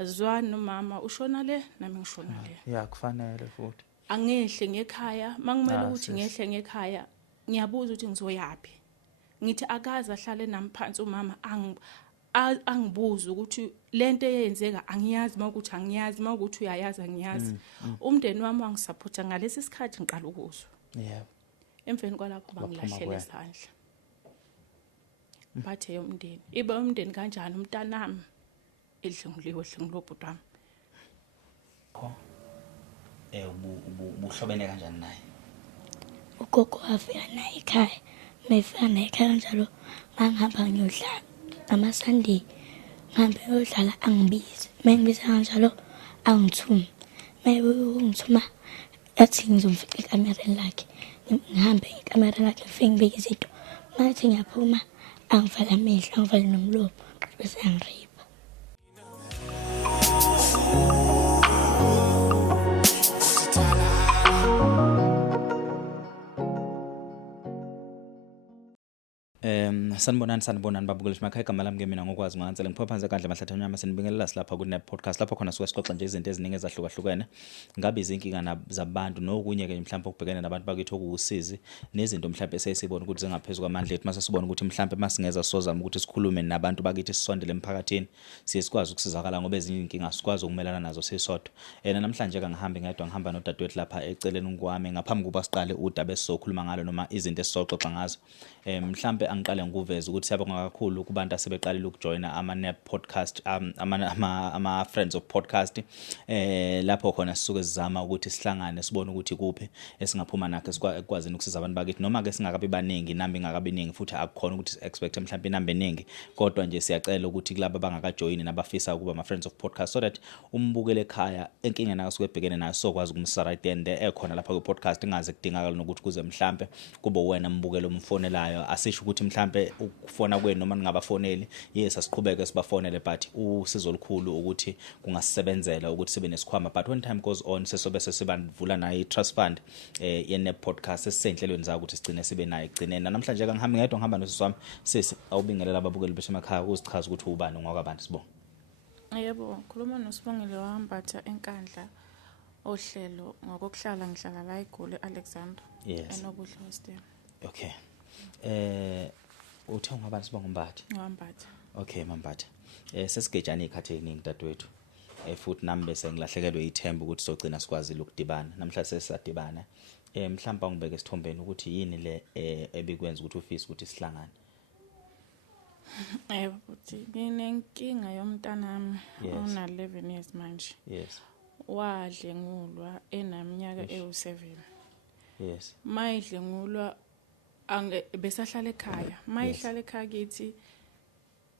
azizwani nomama ushona le nami ngishona le. Ya kufanele futhi. Angehle ngekhaya mangimele ukuthi ngehle ngekhaya ngiyabuza ukuthi ngizoyapi. Ngithi akaze ahlale nami phansi umama angibuza ukuthi lento eyenzeka angiyazi mawukuthi angiyazi mawukuthi uyayazi angiyazi. Umndeni wami wangisupporta ngalesi sikhathi ngiqala ukuzwa. Yebo. Emveni kwalapho bangilahlela isandla. Bathe yomndeni. Ibe umndeni kanjani umntanami edlenguliwe edlengulobhuti wami. Ubuhlobene kanjani naye? Ugogo wafika naye ekhaya. Mefika naye ekhaya kanjalo ngangihamba ngiyodlala. Ama-Sunday ngihambe ngiyodlala angibizi. Mengibiza kanjalo angithumi. Ungithuma athi ngizomfika ekamereni lakhe. Ngihambe ekamereni lakhe ngifike ngibeke izinto. Mathi ngiyaphuma angivala amehlo angivale nomlomo bese angiripha. Sanibonani babukeli emakhaya igama lami mina ngokwazi ngansela ngiphaphanze kandle mahlathanyama sinibingelela lapha ku Nep Podcast lapho khona sixoxa nje izinto eziningi ezahlukahlukene ngabe izinkinga zabantu nokunye ke mhlawumbe ukubhekana nabantu bakithi okuwusizi nezinto mhlawumbe esesibona ukuthi zingaphezulu kwamandla ethu mase sibona ukuthi mhlawumbe masingeza sozama ukuthi sikhulume nabantu bakithi sisondele emphakathini siye sikwazi ukusizakala ngoba ezinye inkinga sikwazi ukumelana nazo sisodwa. Namhlanje ke ngihamba nodadewethu lapha eceleni kwami ngaphambi kuba siqale udaba esizokhuluma ngalo noma izinto esizoxoxa ngazo. Mhlawumbe angiqale ngikuveza ukuthi siyabonga kakhulu kubantu asebeqalile ukujoina ama-Nep Podcast ama friends of podcast lapho khona sisuke sizama ukuthi sihlangane sibone ukuthi kuphi esingaphuma nakho sikwazini ukusiza abantu bakithi noma ke singakabi baningi inamba ingakabi ningi futhi akukhona ukuthi expect mhlawumbe inamba eningi kodwa nje siyacela ukuthi kulabo abangakajoyini nabafisa ukuba ama friends of podcast so that umbukele ekhaya enkinga nayo suke ebhekene nayo sokwazi ukumsa right end ekhona lapha ku podcast ingaze kudingakala nokuthi kuze mhlawumbe kube wena mbukelo umfonelayo asisho ukuthi mhlawumbe ukufona kwenu noma ningabafoneli yes asiqhubeke sibafonele but usizo olukhulu ukuthi kungasebenzela ukuthi sibe nesikhwama but when time goes on sesobe sesibandvula nayo i-trust fund ye-Nep Podcast esisenhlelweni zakho ukuthi sigcine sibe nayo igcinena namhlanje ke ngihamba nosisi wami sisi awubingelela ababukeli beshe emakhaya uzichaza ukuthi ubani ngokwabantu sibonga. Yebo khuluma noSibongile wahambatha enkandla ohlelo ngokuhlala ngihlala la eGoli Alexander enobuhle Western. Okay. Uthe ngabantu sibonga Mbatha. Ngambatha. Okay Mbatha. Sesigejana ikhathi eziningi dadewethu. Futhi nami bese ngilahlekelwe ithemba ukuthi sogcina sikwazi ukudibana. Namhla sesadibana. Mhlawumbe angibeke esithombeni ukuthi yini le ebikwenza ukuthi ufise ukuthi sihlangane. Futhi nginenkinga yomntanami ona 11 years manje. Yes. Wadlengulwa enaminyaka ewu7. Yes. Mayidlengulwa besahlala ekhaya mayihlala ekhaya kithi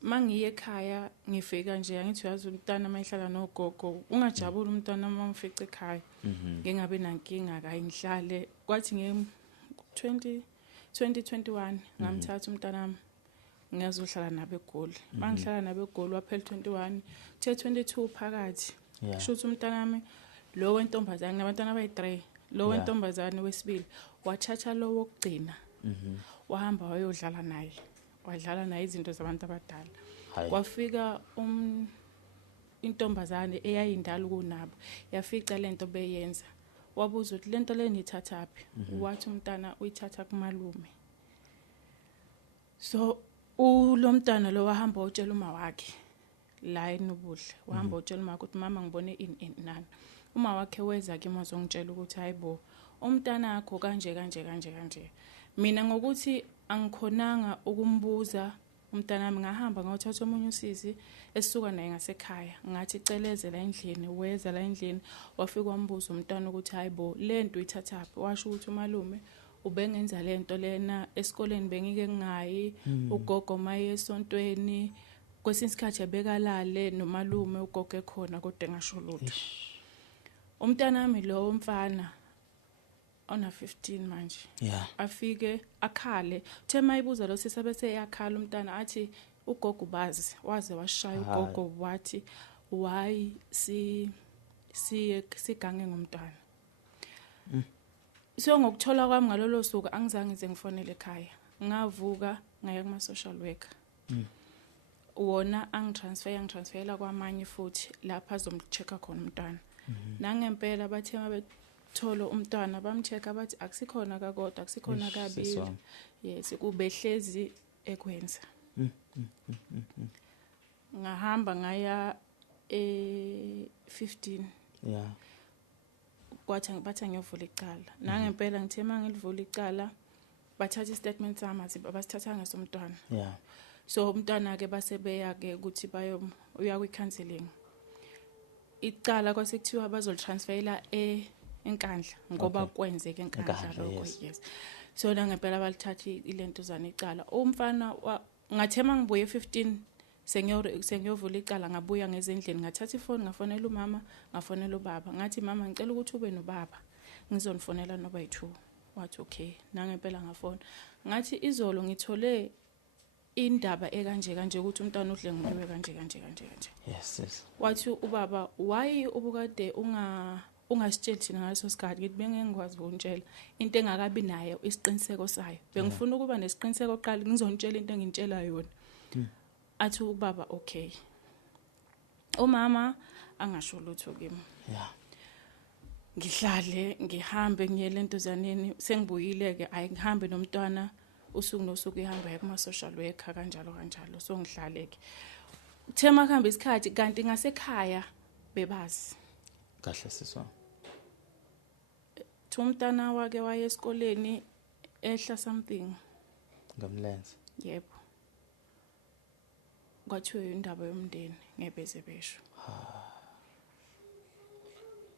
mangiye ekhaya ngifika nje angithi uyazi umntana mayihlala nogogo ungajabula umntana uma umfica ekhaya ngingabe nankinga akayinhlale kwathi nge-2021 ngamthatha umntanami ngiyazohlala nabe eGoli mangihlala nabe eGoli waphela 21 the 22 phakathi kusho ukuthi umntanami lo wentombazane nabantwana abayi3 lo wentombazane wesibili wathatha lo wokugcina wahamba wayodlala naye wadlala naye izinto zabantu abadala kwafika intombazane eyayindala kunabo yafica lento beyenza wabuza ukuthi lento le nithathaphi wathi umntana uyithatha kumalume so lo mntana lo wahamba utshela uma wakhe la enobuhle wahamba utshela uma ukuthi mama ngibone ini nani uma wakhe weza ke mazongitshela ukuthi hayibo umntana akho kanje mina ngokuthi angikhonanga ukumbuza umntanami ngahamba ngawuthatha omunye usisi esisuka naye ngasekhaya ngathi celeze la endlini weza la endlini wafika wambuza umntana ukuthi hayibo lento uyithathaphi washo ukuthi umalume ubengenza lento lena esikoleni bengike ngingayi ugogo maye esontweni kwesinye isikhathi ebekalale nomalume ugogo ekhona kodwa engasho lutho umntanami lo umfana ona 15 manje afike akhale uthe mayibuza lo sisa bese yakhala umntana athi ugogo bazi waze washaya ugogo wathi why sigange ngomntwana so ngokuthola kwami ngalolo suku angizange ngize ngifonele ekhaya ngavuka ngaya kuma social worker wona angitransferela kwamanye futhi lapha azomchecka khona umntwana. Nangempela bathe mabethola umntwana bamchecka bathi akusikhona kakodwa akusikhona kabili. Yes, kubehlezi ekwenza. Ngahamba ngaya 15. Yeah. Kwathi bathi ngiyovula icala. Nangempela ngithe mangilivula icala bathatha istatement sami abasithatha ngesomntwana. Yeah. So umntwana ke basebeya ke ukuthi uya kwi-counseling. Icala kwasekuthiwa bazolitransferela enkandla ngoba kwenzeke enkandla lokho. Yes. So nangempela balithatha ilento zana icala. Umfana ngathema ngibuye 15 sengiyovula icala ngabuya ngezendlini ngathatha ifoni ngafonela umama ngafonela ubaba ngathi mama ngicela ukuthi ube nobaba ngizonifonela noba yi2. Wathi okay. Nangempela ngafona ngathi izolo ngithole indaba kanje ukuthi umntwana udle ngiwe kanje. Yes. Wathi ubaba why ubukade ungasitsheli thina ngaleso sikhathi ngithi bengengikwazi ukuntshela into engakabi nayo isiqiniseko sayo. Bengifuna ukuba nesiqiniseko oqala ngizontshela into engintshela yona. Athi ubaba okay. Umama angasho lutho kimi. Yeah. Ngihlale ngihambe ngiye lentozaneni sengibuyile ke ayihambe nomntwana usuku nosuku ihamba kuma social worker kanjalo. So ngihlaleke. Uthema kuhamba isikhathi kanti ngasekhaya bebazi. Kahle siswa. Umntana wake waye esikoleni ehla something Ngamlenze. yebo. Kwathiwa indaba yomndeni ngebeze besho.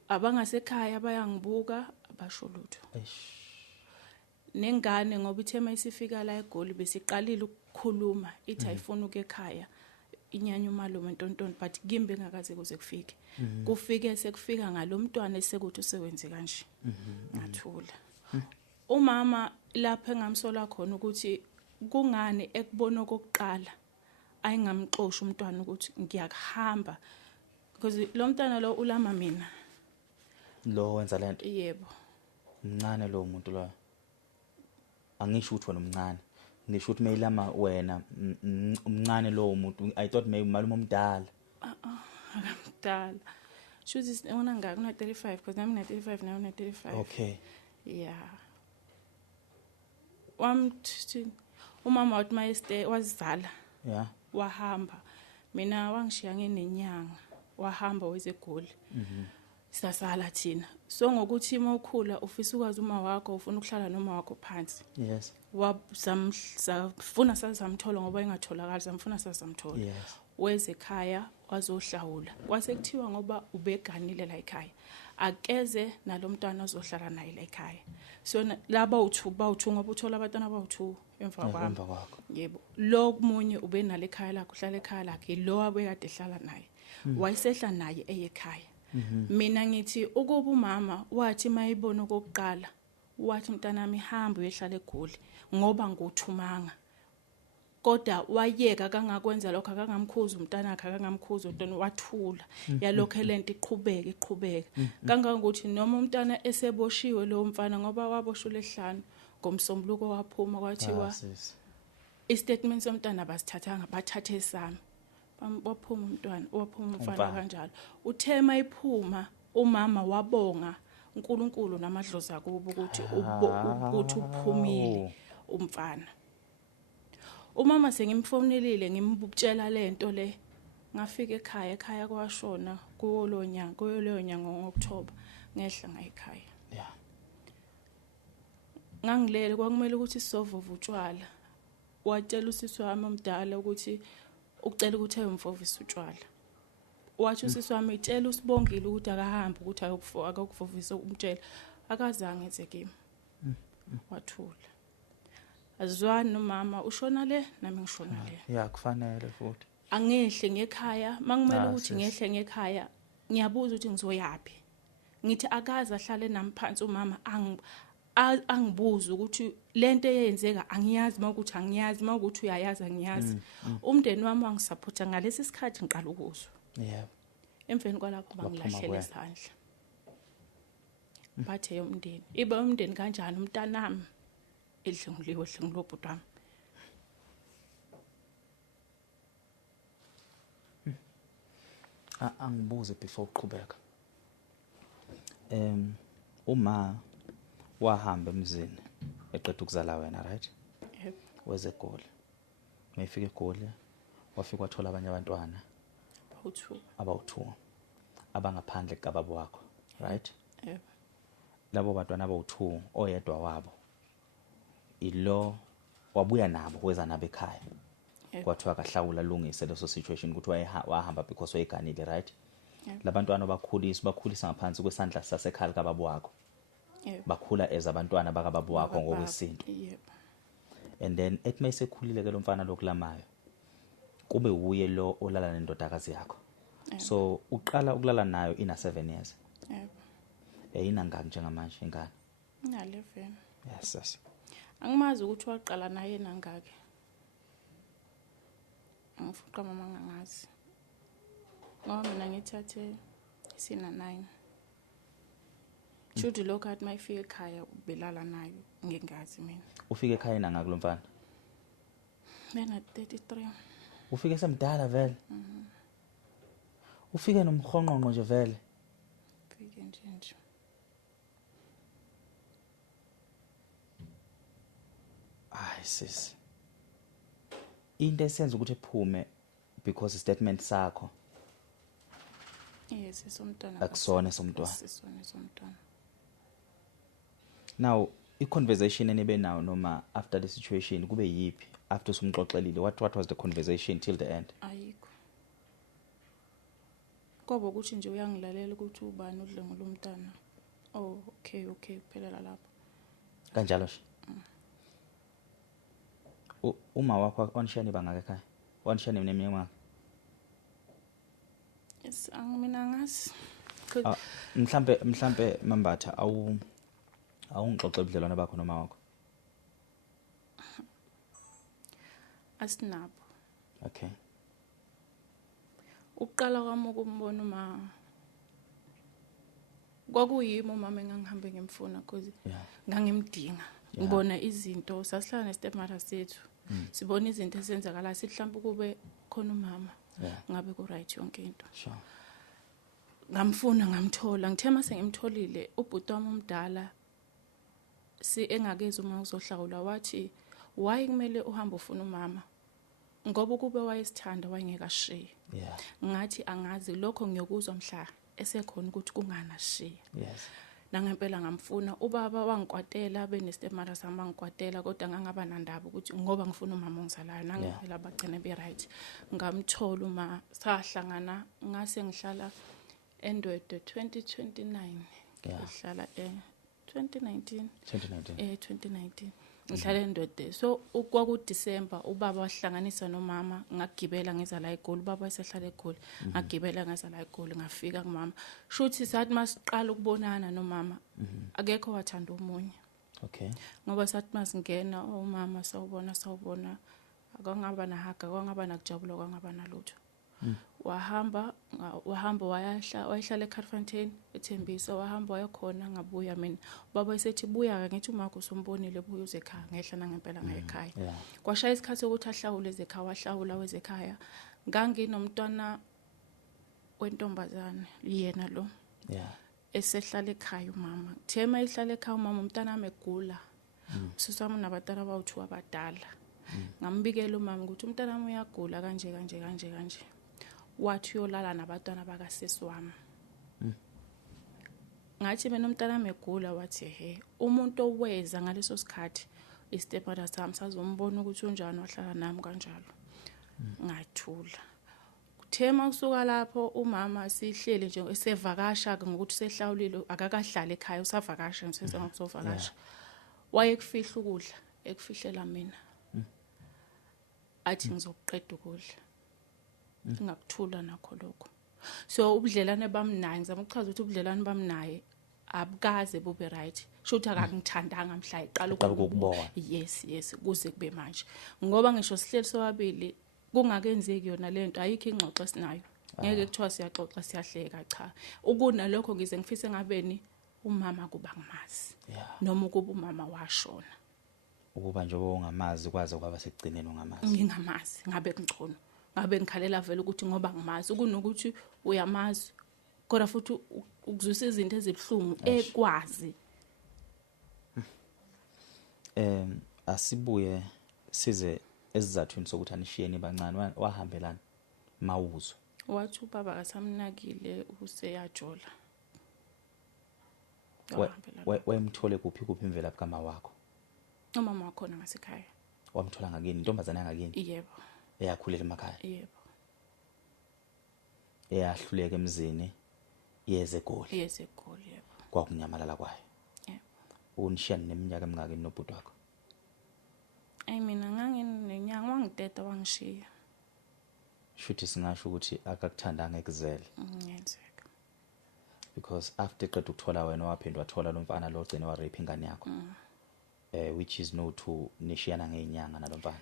Abangasekhaya bayangibuka abasho lutho. Nengane ngoba ithema isifika la eGoli besiqalile ukukhuluma ithi ayifuna uke ekhaya inyanya umalume ntontoni but kimbe engakaze kuze kufike. Kufike sekufika ngalomntwana esekuthi usewenze kanje. Ngathula. Umama lapha engamsola khona ukuthi kungani ekubona okokuqala ayingamxoshi umntwana ukuthi ngiyakuhamba because lo mntwana lo ulama mina. Lo wenza lento. Yebo. Mncane lo muntu lo. Angisho ukuthi wena umncane. Ngisho ukuthi mayilama wena umncane lo muntu. I thought malume omdala. Akamdala. Shuthi wona ngaka una 35 because nami ngina 35 nawe una 35. Okay. Yeah. Umama wathi mayeste wazala. Yeah. Wahamba. Mina wangishiya ngenenyanga. Wahamba wezegoli. Sasala thina. So ngokuthi mawukhula ufisa ukwazi uma wakho ufuna ukuhlala noma wakho phansi. Yes. Wafuna samthola ngoba engatholakala samfuna samthola. Yes. Weze ekhaya wazohlawula. Kwase kuthiwa ngoba ubeganile la ekhaya. Akeze nalomntwana ozohlala naye la ekhaya. So laba u2 ngoba uthola abantwana aba2 emva kwami. Yebo. Lo kumunye ube nale ekhaya lakhe uhlala ekhaya lakhe lo abekade ehlala naye. Wayesehla naye eyekhaya. Mina ngithi ukuba umama wathi mayibona okokuqala wathi mntanami hamba uyehlala eGoli ngoba nguthumanga. Kodwa wayeka kangakwenza lokho akangamkhuza umntana akhe akangamkhuza untwana wathula. Yalokho lento iqhubeka. Kangangokuthi noma umntana eseboshiwe lo mfana ngoba waboshula ehlanu ngomsombuluko waphuma kwathiwa istatement somntana basithathanga bathathe esami. Waphuma umfana kanjalo. Uthema iphuma umama wabonga uNkulunkulu namadlozi akubo ukuthi uphumile umfana. Umama sengimfonelile ngimbukutshela lento le ngafika ekhaya kwashona kuyo lo nyanga ngoOctober ngehla ngayikhaya. Yeah. Ngangilele kwakumele ukuthi sizovova utshwala. Watshela usisi wami omdala ukuthi ucela ukuthi ayomfovisa utshwala. Wathi usisi wami itshela usibongile ukuthi akahamba ukuthi akakuvovisa umtshela. Akazange enze kimi. Wathula. Azwani nomama ushona le nami ngishona le. Yeah, kufanele futhi. Angehle ngekhaya mangimele ukuthi ngehle ngekhaya ngiyabuza ukuthi ngizoyapi. Ngithi akaza ahlale nami phansi umama angibuza ukuthi lento eyenzeka angiyazi mawukuthi angiyazi mawukuthi uyayazi angiyazi. Umndeni wami wangisupporta ngalesi sikhathi ngiqala ukuzwa. Yeah. Emveni kwalapho bangilahlele isandla. Bathe yomndeni. Ibe umndeni kanjani umntanami edlenguliwe edlengulobhuti wami. Angibuze before uqhubeka. Uma wahamba emzini eqeda ukuzala wena, right? Yep. Weze eGoli. Mayifika eGoli, wafika wathola abanye abantwana abawu2 abangaphandle kababa wakho, right? Yep. Labo bantwana abawu2 oyedwa wabo ilo wabuya nabo weza nabo ekhaya. Yep. Kwathiwa kahlawula lungise leso situation ukuthi wahamba because wayeganile, right? Yep. Labantwana bakhulisa ngaphansi kwesandla sasekhaya kababa wakho. Yep. Bakhula as abantwana bakababa wakho ngokwesintu. Yep. And then ethi mayisekhulile ke lo mfana lokulamayo kube uye lo olala nendodakazi yakho. So uqala ukulala nayo ina 7 years. Yep. Inangaki njengamanje ingane? Ina 11. Yes. Angimazi ukuthi waqala naye nangaki. Angifuqa mama ngangazi. Ngoba mina ngithathe sina 9. Judy lokho athi mayifika ekhaya ubelala nayo ngingazi mina. Ufike ekhaya nangaki lo mfana? Mina 33. Ufike semdala vele? Ufike nomkhonqonqo nje vele? Ufike nje. Ay sis. Into esenza ukuthi ephume because statement sakho Yes, somntwana. akusona somntwana. Sisona somntwana. Now, i-conversation enibe nawo noma after the situation kube yipi? After sumxoxelile, what was the conversation till the end? Ayikho. Ngoba ukuthi nje uyangilalela ukuthi ubani udlengo lomntana. Oh, okay, kuphelela lapho. Kanjalo nje. Uma wakho onshani bangaka ekhaya? Onshani neminyaka? Yes, mina ngazi. Mhlambe Mambatha awungixoxe ubudlelwane bakho noma wakho. Asinabo. Okay. Uqala kwami ukumbona uma kwakuyimi umama engangihambe ngimfuna because ngangimdinga. Ngibona izinto sasihlala ne-stepmother sethu. Sibona izinto ezenzakala sithi mhlawumbe kube khona umama. Ngabe ku right yonke into. Sure. Ngamfuna ngamthola ngithema sengimtholile ubhuti wami omdala engakezi uma uzohlawula wathi why kumele uhambe ufuna umama ngoba kube wayesithanda wayengeka shiya. Ngathi angazi lokho ngiyokuzwa mhla esekhona ukuthi kungana shiya. Yes. Nangempela ngamfuna ubaba wangikwatela benestepmother sami wangikwatela kodwa ngangaba nandaba ukuthi ngoba ngifuna umama ongizalayo nangempela bagcine be right. Ngamthola uma sahlangana ngase ngihlala Endwede 2029. Ngihlala 2019. 2019. Ngihlala Endwede. So kwaku December ubaba wahlanganisa nomama ngagibela ngeza la eGoli ubaba wayesehlala eGoli ngagibela ngeza la eGoli ngafika kumama. Shuthi sathi masiqala ukubonana nomama akekho wathanda umunye. Okay. Ngoba sathi masingena umama sawubona akangaba nahaga kwangaba nakujabula kwangaba nalutho. Wahamba wayahlala eCarfontein eThembisa wahamba wayakhona ngabuya mina baba esethi buya ke ngithi umakho usombonile buya uze ekhaya ngehla nangempela ngayekhaya kwashaya isikhathi ukuthi ahlawule ezekhaya wahlawula wezekhaya nganginomntwana wentombazane yena lo esehlala ekhaya umama thema ihlala ekhaya umama umntana wami egula sisami nabatala bawu2 abadala ngambikela umama ukuthi umntana wami uyagula kanje wathi uyolala nabatwana bakasesi wami. Ngathi mina umntana wami egula wathi umuntu oweza ngaleso sikhathi istepmother sami sazombona ukuthi unjani wahlala nami kanjalo. Ngathula. Kuthema kusuka lapho umama sihlele nje esevakasha ngokuthi sehlawulile akakahlala ekhaya usavakasha ngiseza ngokuzovakasha. Wayekufihla ukudla ekufihlela mina. Athi ngizoqeda ukudla. Ngakuthula nakho lokho. So ubudlelane bamnaye ngizama ukuchaza ukuthi ubudlelane bamnaye abukaze bube right. Shothi akangithandanga mhla iqala ukubona. Yes kuze kube manje. Ngoba ngisho sihleli sobabili kungakenzeki yona lento ayikho ingxoxo esinayo. Ngeke kuthiwa siyaxoxa siyahleka cha. Ukunalokho ngize ngifise ngabeni umama kuba ngimazi. Noma ukuba umama washona. Ukuba nje ungamazi kwaze kwaba sekugcineni ungamazi. Ngingamazi ngabe ngcono. ngabe ngikhalela vele ukuthi ngoba ngimazi kunokuthi uyamazi kodwa futhi ukuzwisa izinto ezibhlungu ekwazi. Asibuye size esizathweni sokuthi anishiyeni bancane wahambelana mawuzo. Wathi ubaba kasamnakile useyajola. Wemthole kuphi imvelaphi kama wakho? Umama wakho ngasekhaya. Wamthola ngakini intombazana ngakini? Yebo. Eyakhulela emakhaya? Yebo. Eyahluleka emzini yeze eGoli? Yeze eGoli, yebo. Kwakunyamalala kwayo? Yebo. Unishiyane neminyaka emingaki nobhuti wakho? Mina nganginenyanga wangideda wangishiya. Shuthi singasho ukuthi akakuthandanga ekuzele. Ngiyenzeka. Because after eqeda ukuthola wena waphinde wathola lo mfana lo ogcine wa rape ingane yakho. Which is no to nishiyana ngeenyanga nalo mfana.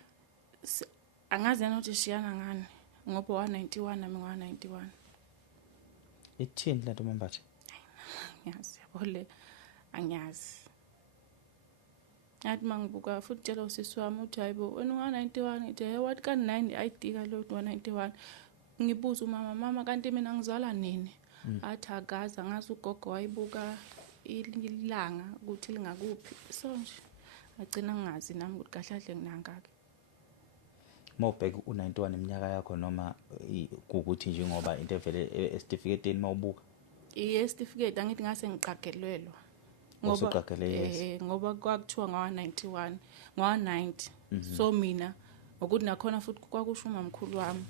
Angazi yena ukuthi shiyana ngani ngoba wa 91 nami ngwa 91. Ithini lento Mambathi? Ngiyazi yabole angiyazi. Yathi mangibuka futhi tshela usisi wami uthi hayibo wena unga 91 ngithi what ka 9 ID ka lo 91. Ngibuza mama kanti mina ngizala nini? Athi akaza ngazi ugogo wayibuka ilanga ukuthi lingakuphi. So nje agcina ngingazi nami ukuthi kahlahle nginangaki. Mawubheka u91 iminyaka yakho noma ukuthi nje ngoba into evele certificate mawubuka? Certificate angithi ngase ngiqagelelwa. Ngoba kwakuthiwa ngawa 91 ngawa 90. So mina ukuthi nakhona futhi kwakusho umamkhulu wami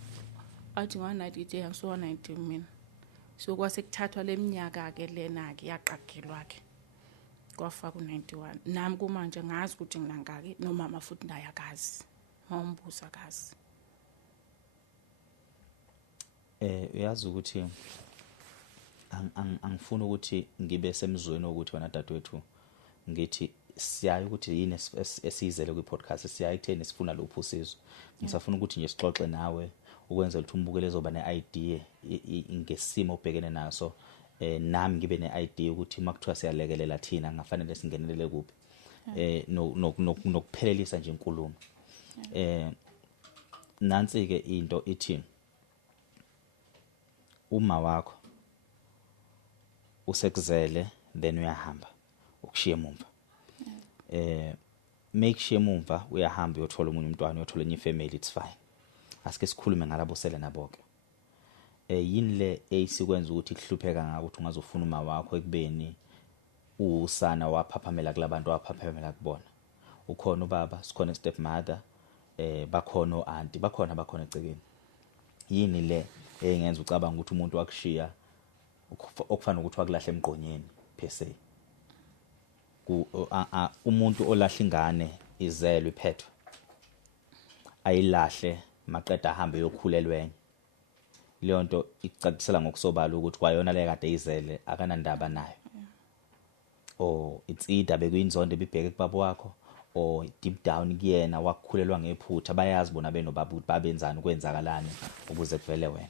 athi ngawa 90 ngiso wa 90 mina. So kwase kuthathwa leminyaka ke lena ke yaqagelwa ke. Kwafaka u91 nami kumanje ngazi ukuthi nginangaki nomama futhi naye akazi mawumbuza akazi. Uyazi ukuthi angifuni ukuthi ngibe semzweni ukuthi wena dadewethu ngithi siyayi ukuthi yini esizele kwi podcast siyayi kutheni sifuna lokho usizo. Ngisafuna ukuthi nje sixoxe nawe ukwenzela ukuthi umbukele ezoba ne-idea ngesimo obhekene naso. Nami ngibe ne-idea ukuthi makuthiwa siyalekelela thina ngafanele singenelele kuphi. Nokuphelelisa nje inkulumo. Nansi ke into ithi uma wakho usekuzele then uyahamba ukushiya emumva. Make sure emumva uyahamba uyothola umunye umntwana uyothola enye family, it's fine. Asike sikhulume ngalabo sele nabonke. Yini le esikwenza ukuthi kuhlupheka ngako ukuthi ungazofuna uma wakho ekubeni usana waphaphamela kulabantu waphaphamela kubona. Ukhona ubaba, sikhona stepmother, bakhona oanti, bakhona egcekeni. Yini le engenza ucabanga ukuthi umuntu wakushiya okufana ukuthi wakulahle emgqonyeni per se? Umuntu olahla ingane izelwe iphethwe ayilahle maqeda ahambe yokhulelwenye. Leyo nto icacisela ngokusobala ukuthi kwayona le kade izele akanandaba nayo. Or it's either bekuyinzondo ebibheke kubaba wakho or deep down kuyena wakukhulelwa ngephutha bayazi bona benobaba ukuthi babenzani ukwenzakalani ukuze kuvele wena.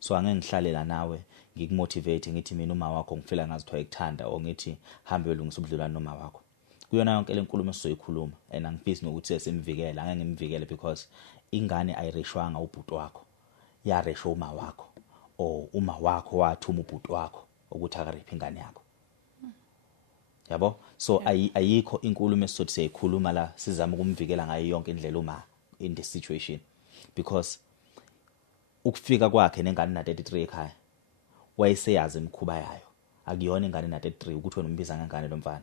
So angeke ngihlalela nawe ngikumotivate ngithi mina uma wakho ngifela ngazi ukuthi uyekuthanda or ngithi hambe uyolungisa ubudlelwano noma wakho. Kuyona yonke lenkulumo esizoyikhuluma and angifisi nokuthi simvikele, angeke ngimvikele because ingane ayireshwanga ubhuti wakho. Yareshwa uma wakho or uma wakho wathuma ubhuti wakho ukuthi akarephe ingane yakho. Yabo? So ayikho inkulumo esizothi siyayikhuluma la sizama ukumvikela ngayo yonke indlela uma in this situation because ukufika kwakhe nengane na 33 ekhaya wayeseyazi imikhuba yayo. Akuyona ingane na 33 ukuthi wena umbiza ngangane lo mfana.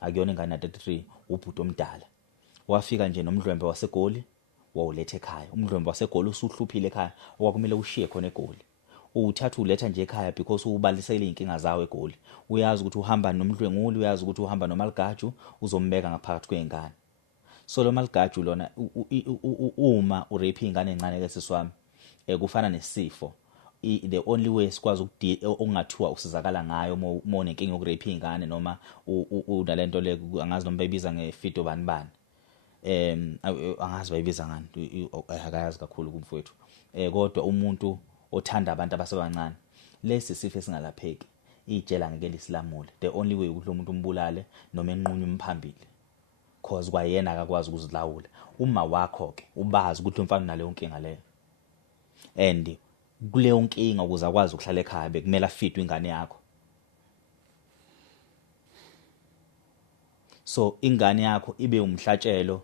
Akuyona ingane na 33 ubhuti omdala. Wafika nje nomdlwembe waseGoli wawulethe ekhaya. Umdlwembe waseGoli usuhluphile ekhaya okwakumele ushiye khona eGoli. Uthatha uletha nje ekhaya because ubalisele inkinga zawo eGoli. Uyazi ukuthi uhamba nomdlwenguli, uyazi ukuthi uhamba noMaligaju uzombeka ngaphakathi kwengane. So lo Maligaju lona uma urape ingane encane ke siswami kufana nesifo. The only way sikwazi ukungathiwa usizakala ngayo uma nenkinga yokurape ingane noma unalento le angazi noma bayibiza ngefido bani. Angazi bayibiza ngani akayazi kakhulu kumfowethu. Kodwa umuntu othanda abantu abasebancane lesi sifo singalapheki ijela ngeke lisilamule. The only way ukuthi lo muntu umbulale noma enqunye umphambili cause kwayena akakwazi ukuzilawula. Uma wakho ke ubazi ukuthi umfana naleyo nkinga leyo. and kuleyo nkinga ukuze akwazi ukuhlala ekhaya bekumele afidwe ingane yakho. So ingane yakho ibe umhlatshelo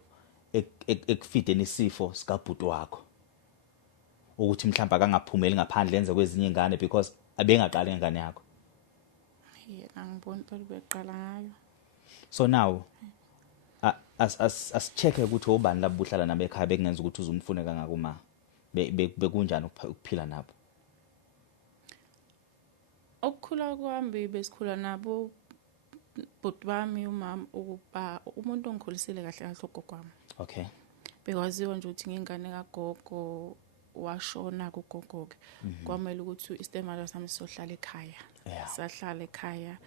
ekufideni isifo sikabhuti wakho ukuthi mhlawumbe akangaphumeli ngaphandle enze kwezinye ingane because abengaqala ingane yakho. Yena ngibona phela beqala ngayo. So now as check ukuthi ubani labo buhlala nabo ekhaya bekungenza ukuthi uzumfune kangaka uma bekunjani ukuphila nabo. Okukhula kwami besikhula nabo bhuti bami umama ukuba umuntu ongikhulisile kahle kahle ugogo kwami. Okay. Bekwaziwa nje ukuthi ngingane kagogo washona kugogo ke. Kwamele ukuthi istemala sami sohlala ekhaya. Sahlala ekhaya.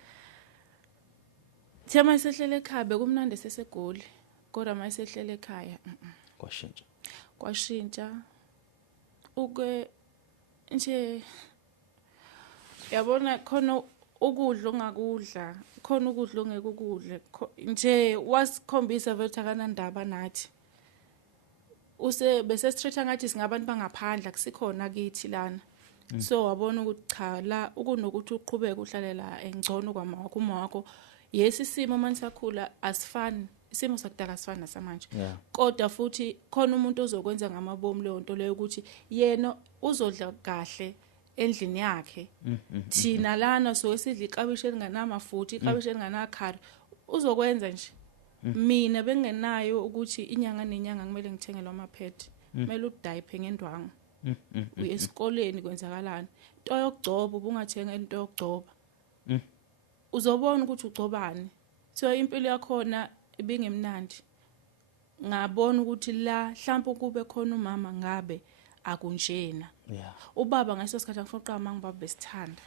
Thema sehlele ekhaya bekumnandi sesegoli. Kodwa mayisehlele ekhaya kwashintsha. Uke nje yabona khona ukudla ongakudla, khona ukudla ongeke ukudle. Nje wasikhombisa vele akanandaba nathi. Bese street ngathi singabantu bangaphandla kusikhona kithi lana. So wabona ukuthi cha la ukunokuthi uqhubeke uhlale la engcono uma wakho. Yes isimo manje sakhula asifani. Isimo sakudala asifani nasamanje. Kodwa futhi khona umuntu ozokwenza ngamabomu leyo nto leyo ukuthi yena uzodla kahle endlini yakhe. Thina lana so esidla iqabishe elinganamafutha, iqabishe elinganakhari uzokwenza nje. Mina bengenayo ukuthi inyanga nenyanga kumele ngithengele amaphet. Kumele udiaper ngendwangu. Uye esikoleni kwenzakalani. Into yokugcoba ubungathenga into yokugcoba. Uzobona ukuthi ugcobani. So impilo yakhona ibingemnandi. Ngabona ukuthi la mhlawumbe kube khona umama ngabe akunjena. Ubaba ngaso sikhathi angifoqa mangibaba besithanda.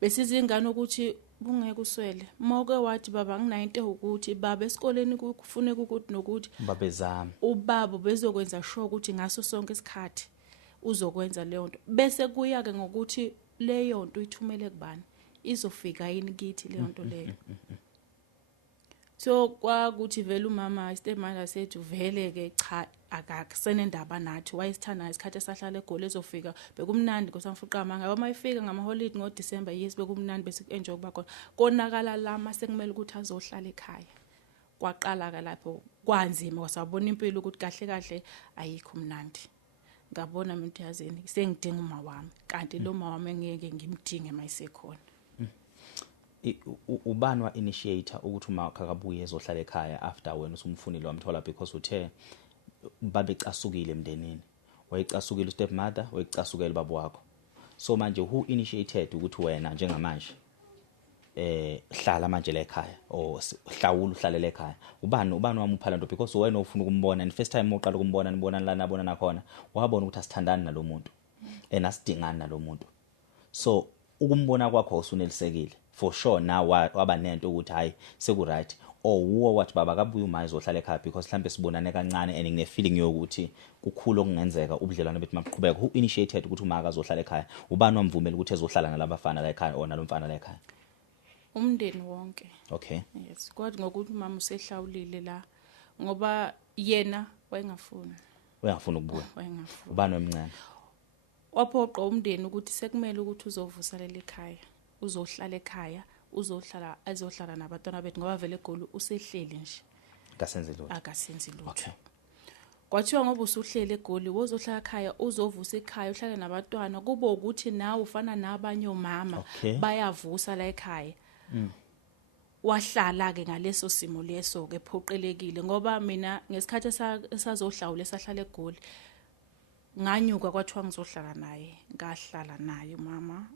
Besizingane ukuthi bungeke uswele. Mawuke wathi baba nginayinto ukuthi baba esikoleni kufuneka ukuthi nokuthi babezami. Ubaba bezokwenza sure ukuthi ngaso sonke isikhathi uzokwenza leyo nto. Bese kuya ke ngokuthi leyo nto uyithumele kubani. Izofika yini kithi leyo nto leyo. So kwakuthi vele umama istemala sethu vele ke cha akakusenendaba nathi wayesithanda isikhathi esahlala eGoli ezofika bekumnandi ngosamfuqa manga ngoba mayifika ngamaholide ngoDisember yes bekumnandi bese enjoy kuba khona konakala lama sekumele ukuthi azohlala ekhaya kwaqala ke lapho kwanzima wasabona impilo ukuthi kahle kahle ayikho umnandi ngabona umuntu yazini sengidinga uma wami kanti lo mama wami ngeke ngimdinge mayisekhona. Ubani wa initiator ukuthi uma akabuye ezohlala ekhaya after wena usumfunile wamthola because uthe babecasukile emndenini wayecasukile ustepmother wayecasukela baba wakho. So manje who initiated ukuthi wena njengamanje hlala manje la ekhaya or hlawula uhlalela ekhaya. Ubani wamuphala nto because wena ufuna ukumbona and first time uqala ukumbona nibonana la nabonana khona wabona ukuthi asithandani nalomuntu asidingani nalomuntu. So ukumbona kwakho usunelisekile for sure now waba nento ukuthi hayi seku right or uwo wathi baba kabuye uma izohlala ekhaya because mhlambe sibonane kancane and ngine feeling yokuthi kukhulu okungenzeka ubudlelwane bethu maqhubeka. Who initiated ukuthi uma akazohlala ekhaya? Ubani wamvumela ukuthi ezohlala nalabafana la ekhaya or nalomfana la ekhaya? Umndeni wonke. Okay. Yes, kodwa ngokuthi mama usehlawulile la ngoba yena wayengafuni ukubuya. Wayengafuni. Ubani wemncane? Waphoqa umndeni ukuthi sekumele ukuthi uzovuselela ekhaya, uzohlala ekhaya, azohlala nabantwana bethu ngoba vele eGoli usehleli nje. Akasenzi lutho. Okay. Kwathiwa ngoba usuhlele eGoli wozohlala ekhaya uzovusa ekhaya uhlale nabantwana kube ukuthi nawe ufana nabanye omama bayavusa la ekhaya. Wahlala ke ngaleso simo leso ke phoqelekile ngoba mina ngesikhathi esazohlawula esahlala eGoli nganyuka kwathiwa ngizohlala naye ngahlala naye mama.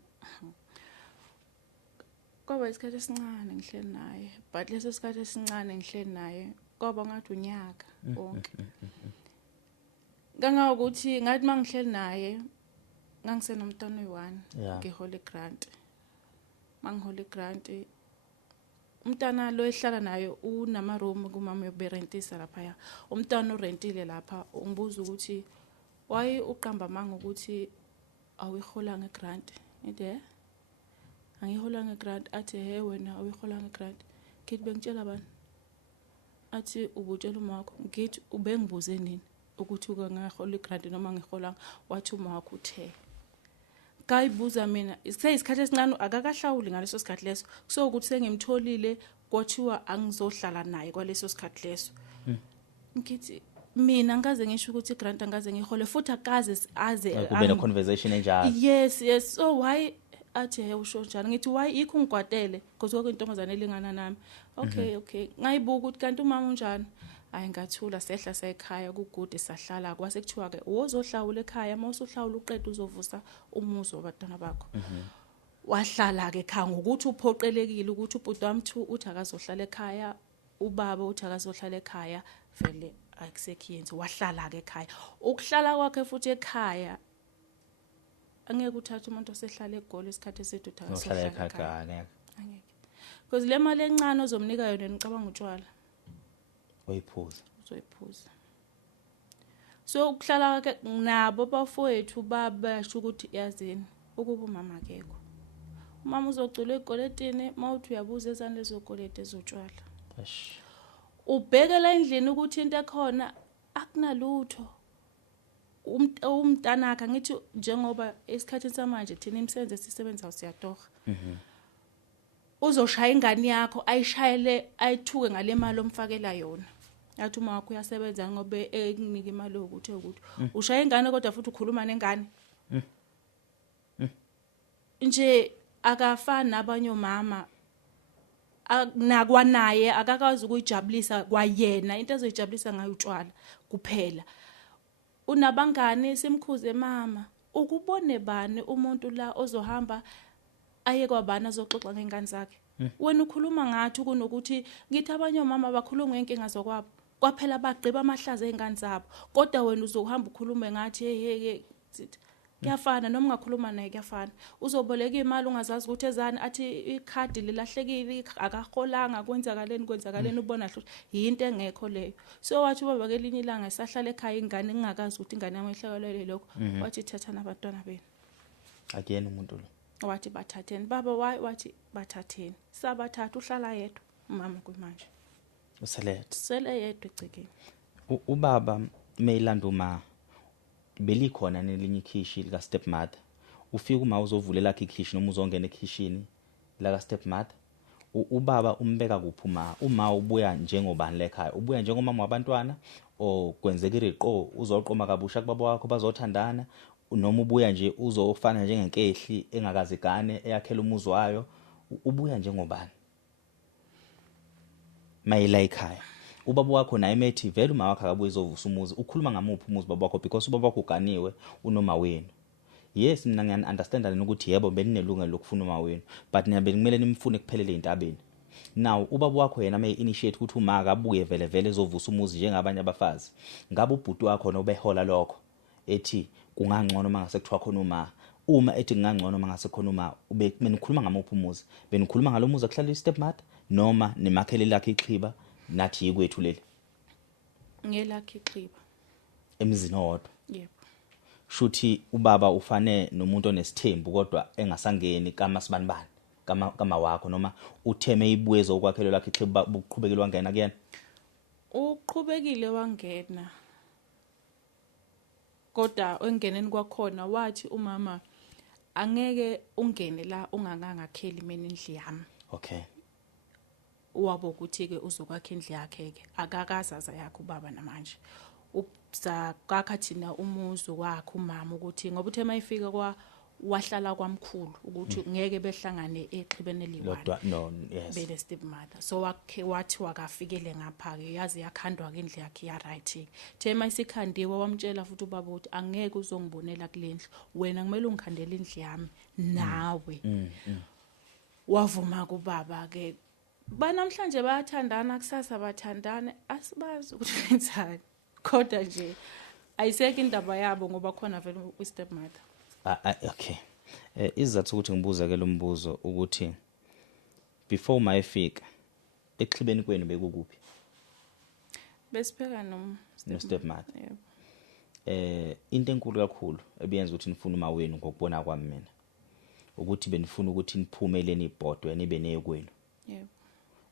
Kwaba isikhathi esincane ngihleli naye but leso sikhathi esincane ngihleli naye kwaba ngathi unyaka wonke. Kangakuthi ngathi mangihleli naye ngangisenomntwana oyi1 ngeholy grant. Mangiholy grant umntana lo ehlala naye unama room kumama yoberentisa lapha. Umntana urentile lapha ungibuza ukuthi why uqamba manga ukuthi awiholanga grant. Ede angiholanga grant athi he wena awiholanga grant. Ngithi bengitshela bani? Athi ubutshela umakho ngithi ubengibuze nini? ukuthi uke ngihola igrant noma ngihola wathi uma wakho uthe kayibuza mina isikhathi esincane akakahlawuli ngaleso sikhathi leso so ukuthi sengimtholile kwathiwa angizohlala naye kwaleso sikhathi leso ngithi mina ngaze ngisho ukuthi igrant angaze ngihole futhi akaze aze kube ne conversation enjalo. yes so why athi usho njalo ngithi why ikho ungigwadele because kwakho intombazane elingana nami okay ngayibuka ukuthi kanti umama unjani hayi ngathula sehla sekhaya kugude sahlala kwase kuthiwa ke uzohlawula ekhaya mawusohlawula uqeda uzovusa umuzi wabantwana bakho wahlala ke ekhaya ngokuthi uphoqelekile ukuthi ubhuti wami uthi akazohlala ekhaya ubaba uthi akazohlala ekhaya vele akusekhiyenzi wahlala ke ekhaya ukuhlala kwakhe futhi ekhaya angeke uthathe umuntu osehlala eGoli isikhathi esethu Uhlala ekhaya angeke because le mali encane ozomnika yona ngicabanga utshwala uyiphuza uzoyiphuza so ukuhlala ke nabo bafowethu babasho ukuthi yazini ukuba umama akekho umama uzocula egoletini mawuthi uyabuza ezane lezogolete ezotshwala ubhekela endlini ukuthi into ekhona akunalutho umntanakha ngithi njengoba esikhathini samanje thina imisebenzi esisebenza usiyadoha uzoshaya ingane yakho ayishayele ayithuke ngale mali omfakela yona yathi uma wakho uyasebenza ngoba ekunika imali ukuthi ushaya ingane kodwa futhi ukhuluma nengane nje akafani nabanye omama nakwanaye akakazi ukuyijabulisa kwayena into ezoyijabulisa ngayo utshwala kuphela unabangane simkhuze mama ukubone bani umuntu la ozohamba aye kwabana azoxoxa ngengane zakhe wena ukhuluma ngathi kunokuthi ngithi abanye omama bakhuluma ngenkinga zokwabo kwaphela bagqiba amahlazo engane zabo kodwa wena uzohamba ukhulume ngathi hey kuyafana noma ungakhuluma naye kuyafana uzoboleka imali ungazazi ukuthi ezani athi ikhadi lilahlekile akaholanga kwenzakaleni ubona hlo yinto engekho leyo so wathi ubaba kelinye ilanga esahlala ekhaya ingane engakazi ukuthi ingane yami ihlekelele lokho wathi thatha nabantwana benu akuyena umuntu lo wathi bathatheni baba wathi bathatheni sabathatha uhlala yedwa umama kumanje sele yedwa egcekeni ubaba meyilanda uma belikhona nelinye ikhishi lika stepmother ufika uma uzovulela lakhe ikhishi noma uzongena ekhishini la ka stepmother ubaba umbeka kuphi uma ubuya njengobani lekhaya ubuya njengomama wabantwana o kwenzeka iriqo uzoqoma kabusha kubaba wakho bazothandana noma ubuya nje uzofana njengenkehli engakazi igane eyakhela umuzi wayo ubuya njengobani mayila ekhaya ubaba wakho naye methi vele uma wakhe akabuye ezovusa umuzi ukhuluma ngamuphi umuzi baba wakho because ubaba wakho uganiwe unoma wenu yes mina ngiya understand ukuthi yebo beninelungelo lokufuna uma wenu but niyabe kumele nimfune kuphelele intabeni now ubaba wakho yena may initiate ukuthi uma akabuye vele ezovusa umuzi njengabanye abafazi ngabe ubhuti wakho nobehola lokho ethi kungangcono mangase kuthiwa khona uma ethi kungangcono mangase khona uma benikhuluma ngamuphi umuzi benikhuluma ngalomuzi akuhlala istepmother noma nimakhele lakhe iXhiba nathi yikwethu leli ngelakhe iXhiba emzini owodwa yebo shuthi ubaba ufane nomuntu onesithembu kodwa engasangeni kaMasibanibani kama wakho noma utheme ibuyezo ukwakhelo lakhe iXhiba uqhubekile wangena kuyena uqhubekile wangena kodwa engeneni kwakhona wathi umama angeke ungene la ungangakheli mina indlu yami okay wabo ukuthi ke uzokwakha indlu yakhe ke akakazaza yakhe ubaba namanje ubzakakha thina umuzi wakhe umama ukuthi ngoba uthe mayifika wahlala kwamkhulu ukuthi ngeke behlangane eXhibeni liwani no yes bele stepmother so wakhe wathi wakafikele ngapha ke yazi yakhandwa ke indlu yakhe ya right the mayisikhandiwe wamtshela futhi ubaba ukuthi angeke uzongibonela kulendlu wena kumele ungikhandele indlu yami nawe wavuma kubaba ke banamhlanje bayathandana kusasa bathandana asibazi ukuthi wenzani kodwa nje ayiseke indaba yabo ngoba khona vele stepmother okay izathu ukuthi ngibuza ke lo mbuzo ukuthi before mayifika eXhibeni kwenu bekukuphi besipheka stepmother into enkulu kakhulu ebiyenza ukuthi nifune uma wenu ngokubona kwami mina ukuthi benifuna ukuthi niphumelele ibhodwe nibe neyekwenu yebo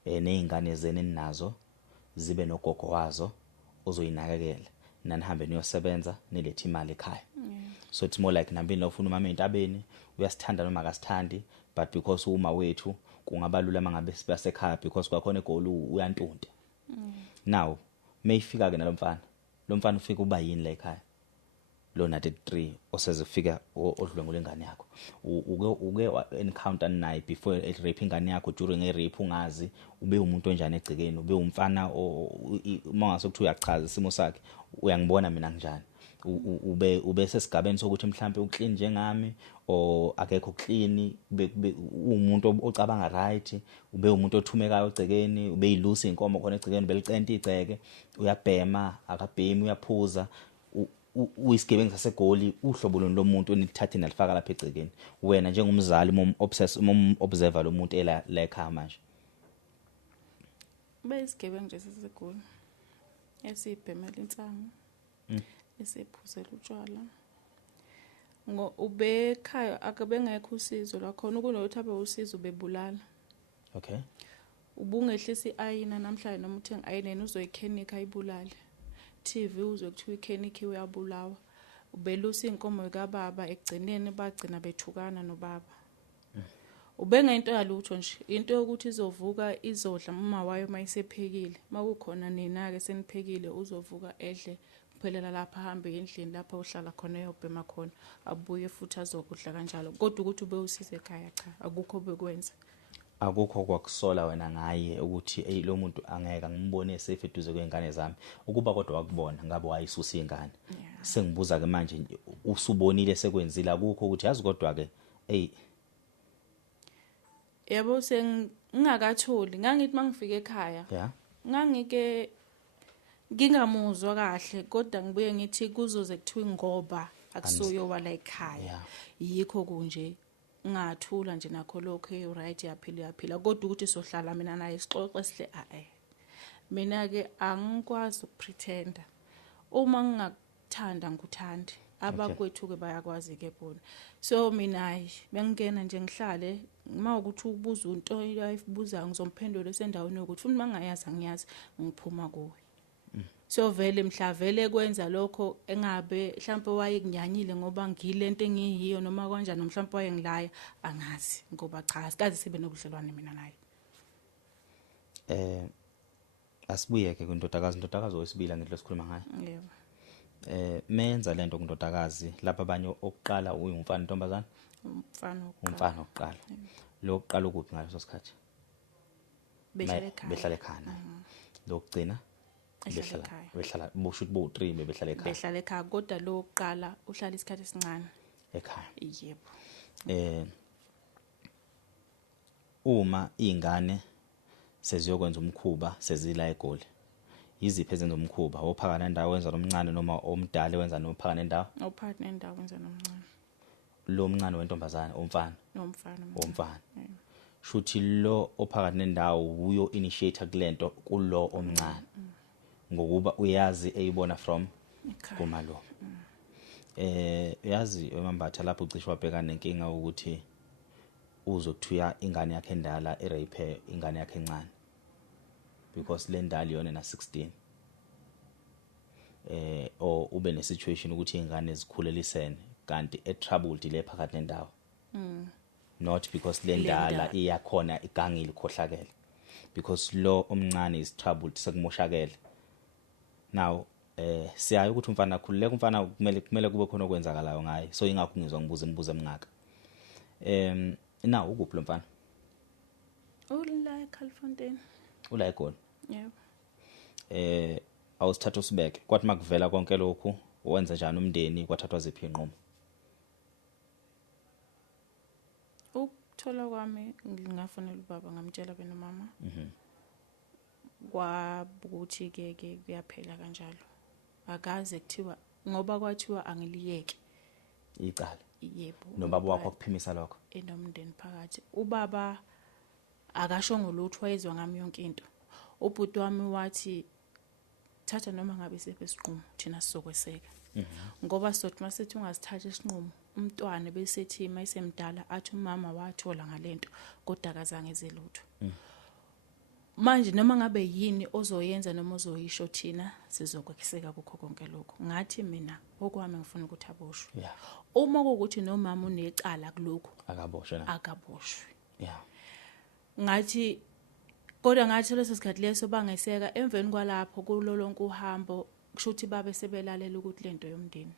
nezingane zene ninazo zibe nogogo wazo ozoyinakekela nanihambe niyosebenza nilethe imali ekhaya. So it's more like nambini lofuna umama entabeni uyasithanda noma akasithandi, but because uma wethu kungaba lula mangabe sibasekhaya because kwakhona egoli uyantunta. Now mayifika ke nalomfana lo mfana ufika uba yini la ekhaya lo na 33 osezifika odlwengula ingane yakho uke encounter naye before rape ingane yakho during a rape ungazi ube umuntu onjani egcikeni ube umfana uma ngasokuthi uyachaza isimo sakhe uyangibona mina kanjani ube sesigabeni sokuthi mhlambe uclean njengami o akekho clean ube umuntu ocabanga right ube umuntu othumekayo egcekeni ube ilusi inkomo khona egcekeni belicenta igceke uyabhema akabhemi uyaphuza uyisigebengu sasegoli uhlobo lomuntu onithathe nalifaka lapha egcekeni wena njengomzali observer lo muntu ela ekhaya manje bayisigebengu nje sasegoli esibhemela insangu esiphuzela utshwala ubekhaya akabengekho usizo lakhona ukunokuthi abe usizo bebulala. Okay. Ubungehlisa iayina namhlanje noma uthenga ayinene uzoyikhenika ayibulale. TV uzwe kuthiwa ikhenika uyabulawa. Ubelusa inkomo kababa egcineni bagcina bethukana nobaba. Ubengento yalutho nje into yokuthi izovuka izodla uma wayo mayisephekile makukhona nina ke seniphekile uzovuka edle kuphelela lapha ahambe endlini lapha uhlala khona eyobhema khona abuye futhi azokudla kanjalo kodwa ukuthi ube usize ekhaya cha akukho bekwenza. Akukho kwakusola wena ngaye ukuthi lo muntu angeke ngimbone safe eduze kwengane zami ukuba kodwa wakubona ngabe wayisusa ingane. Sengibuza ke manje usubonile sekwenzile akukho ukuthi yazi kodwa ke yabo sengingakatholi ngangithi mangifika ekhaya ngangike ngingamuzwa kahle kodwa ngibuye ngithi kuzoze kuthiwe ngoba akusuyo wala ekhaya yikho kunje ngathula nje nakho lokho right yaphila kodwa ukuthi sohlala mina naye sixoxe sihle mina ke angikwazi ukupretenda uma ngingakuthanda ngikuthande abakwethu ke bayakwazi ke bona so mina bengingena nje ngihlale uma ukuthi ubuza into ayibuza ngizomphendula esendaweni ukuthi futhi mangayazi angiyazi ngiphuma kuwe. So vele mhla vele kwenza lokho engabe mhlawumbe wayekunyanyile ngoba ngilento engiyiyo noma kanjani mhlawumbe wayengilaya angazi ngoba cha sikaze sibe nobudlelwane mina naye. Asibuye ke indodakazi wesibili ngidlo sikhuluma ngayo. Yebo. Menza lento kundodakazi lapha abanye okuqala uyumfana ntombazana umfana oqala lo oqala ukuphi ngaleso sikhathi behlala ekhaya lokugcina behlala busho ukuthi bo3 behlala ekhaya kodwa lo oqala uhlala isikhathi esincane ekhaya. Yebo. Uma ingane seziyokwenza umkhuba sezila eGoli yiziphi ezenza umkhuba ophaka nendawo wenza nomncane noma omdala wenza nophaka nendawo ophaka nendawo wenza nomncane lo mncane wentombazana omfana nomfana shuthi lo ophaka nendawo uyo initiator kulento kulo omncane ngokuba uyazi eyibona from kumalo. Uyazi emambatha lapho ucishe wabhekana nenkinga ukuthi uzokuthiya ingane yakhe endala erape ingane yakhe encane because le ndala yona na 16 or ube ne situation ukuthi ingane zikhulelisene kanti troubled le phakathi nendawo not because le ndala iyakhona igangile ikhohlakele because lo omncane is troubled sekumoshakele. Now siyaye ukuthi umfana akhululeke umfana kumele kube khona okwenzakalayo ngaye so ingakho ngizwa ngibuza imibuzo emingaka. Na ukuphi lo mfana ula eCalifontaine ula eGoli. Yebo. Awusithatha usibeke kwathi makuvela konke lokhu wenza njani umndeni kwathathwa ziphi inqumo? Ukuthola kwami ngingafonela ubaba ngamtshela bena mama kwabukuthi ke kuyaphela kanjalo akaze kuthiwa ngoba kwathiwa angiliyeke icala. Yebo. Nobaba wakho akuphimisa lokho enomndeni phakathi ubaba akasho ngolutho wayezwa ngami yonke into. Ubhuti wami wathi thatha noma ngabe sephe isiqhumo thina sizokweseka ngoba sothi masithi ungasithatha isiqhumo umntwana besethi mayisemdala athi umama wathola ngalento kodwa akazange ezelutho. manje noma ngabe yini ozoyenza noma ozoyisho thina sizokweseka kukho konke lokho. Ngathi mina okwami ngifuna ukuthi aboshwe. Yeah. Uma kuukuthi nomama unecala kulokho Akaboshwe na. akaboshwe. Yeah. Ngathi kodwa ngathi leso sikhathi leso bangeseka emveni kwalapho kulo lonke uhambo kushuthi babe sebelalela ukuthi lento yomndeni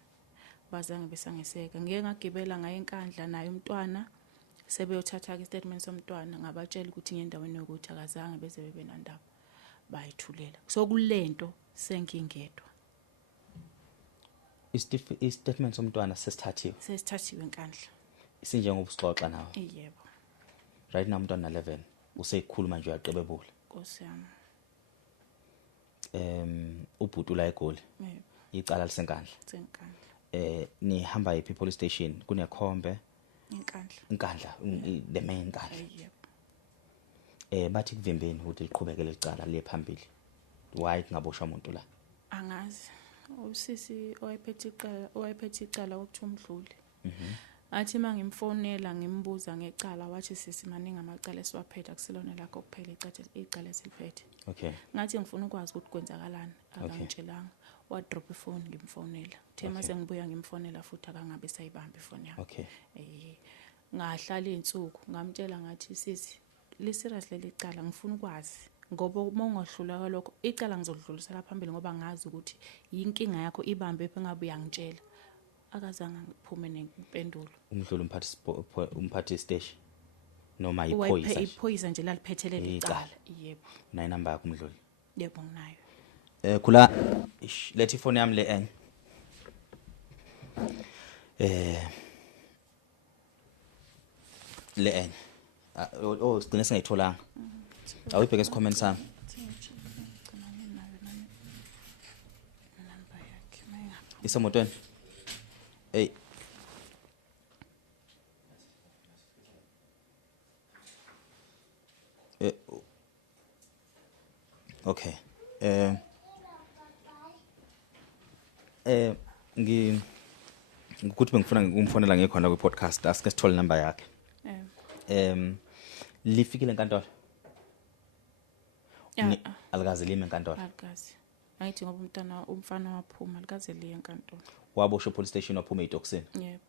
bazange besangeseka. Ngeke ngagibela ngaye enkandla naye umntwana sebeyothatha ke statement somntwana ngabatshela ukuthi ngendaweni yokuthi akazange beze bebe nandaba bayithulela. So kulento sengingedwa. Statement somntwana sesithathiwe. Sesithathiwe enkandla. Sinjengobuxoxa nawe. Yebo. Right now umntwana 11 useyikhuluma nje uyaqebebula. Nkosi yami. Ubhuti la eGoli. Yebo. Icala lisenkandla. Senkandla. Nihamba yipi police station kunekhombe Inkandla. The main nkandla. Yebo. Bathi kuvimbeni ukuthi liqhubeke lecala liye phambili. Why kungaboshwa umuntu la? Angazi. Usisi owayephethe icala ukuthi umdluli. Athi mangimfonela ngimbuza ngecala wathi sisi maningi amacala esiwaphethe akusilona lakho kuphela icala esiliphethe. Okay. Ngathi ngifuna ukwazi ukuthi kwenzakalani akangitshelanga. Wa drop ifone ngimfonela. Thema sengibuya ngimfonela futhi akangabe sayibamba ifone yakhe. Okay. Ngahlala izinsuku ngamtshela ngathi sisi li serious leli cala ngifuna ukwazi ngoba uma ungahlula kalokho icala ngizodlulisela phambili ngoba ngazi ukuthi yinkinga yakho ibambe engabe uyangitshela. Akazange ngiphume nempendulo. Umdluli umphathi station noma iphoyisa. Iphoyisa nje laliphethelele icala. Yebo. Nayi number yakho umdluli. Yebo nginayo. Khula lethi phone yami le enye. Le enye. Sigcine singayitholanga. Awuyibheke isikhomeni sami. Isemotweni. Hey. Okay. Ngikuthi bengifuna ngumfonela ngekhona kwi podcast asike sithole number yakhe. Lifikile enkantolo. Alikaze lime enkantolo. Alikaze. Ayithi ngoba umfana waphuma alikaze liye enkantolo. Waboshwe police station waphuma eDokseni. Yebo.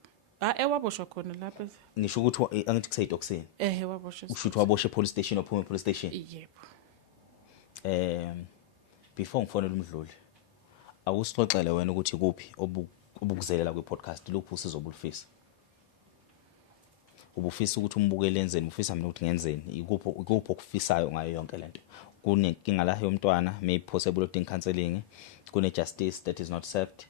Waboshwa khona lapha. Ngisho ukuthi angithi kuseyiDokseni. Waboshwa. Ushuthi waboshwe police station waphuma police station. Yebo. Before ngifonela umdluli awusixoxele wena ukuthi kuphi obukuzelela kwi podcast lokhu sizobulufisa. Ubufisa ukuthi umbukele enzeni ufisa mina ukuthi ngenzeni ikuphi okufisayo ngayo yonke lento. Kunenkinga la yomntwana may possible udinga counseling kune justice that is not served.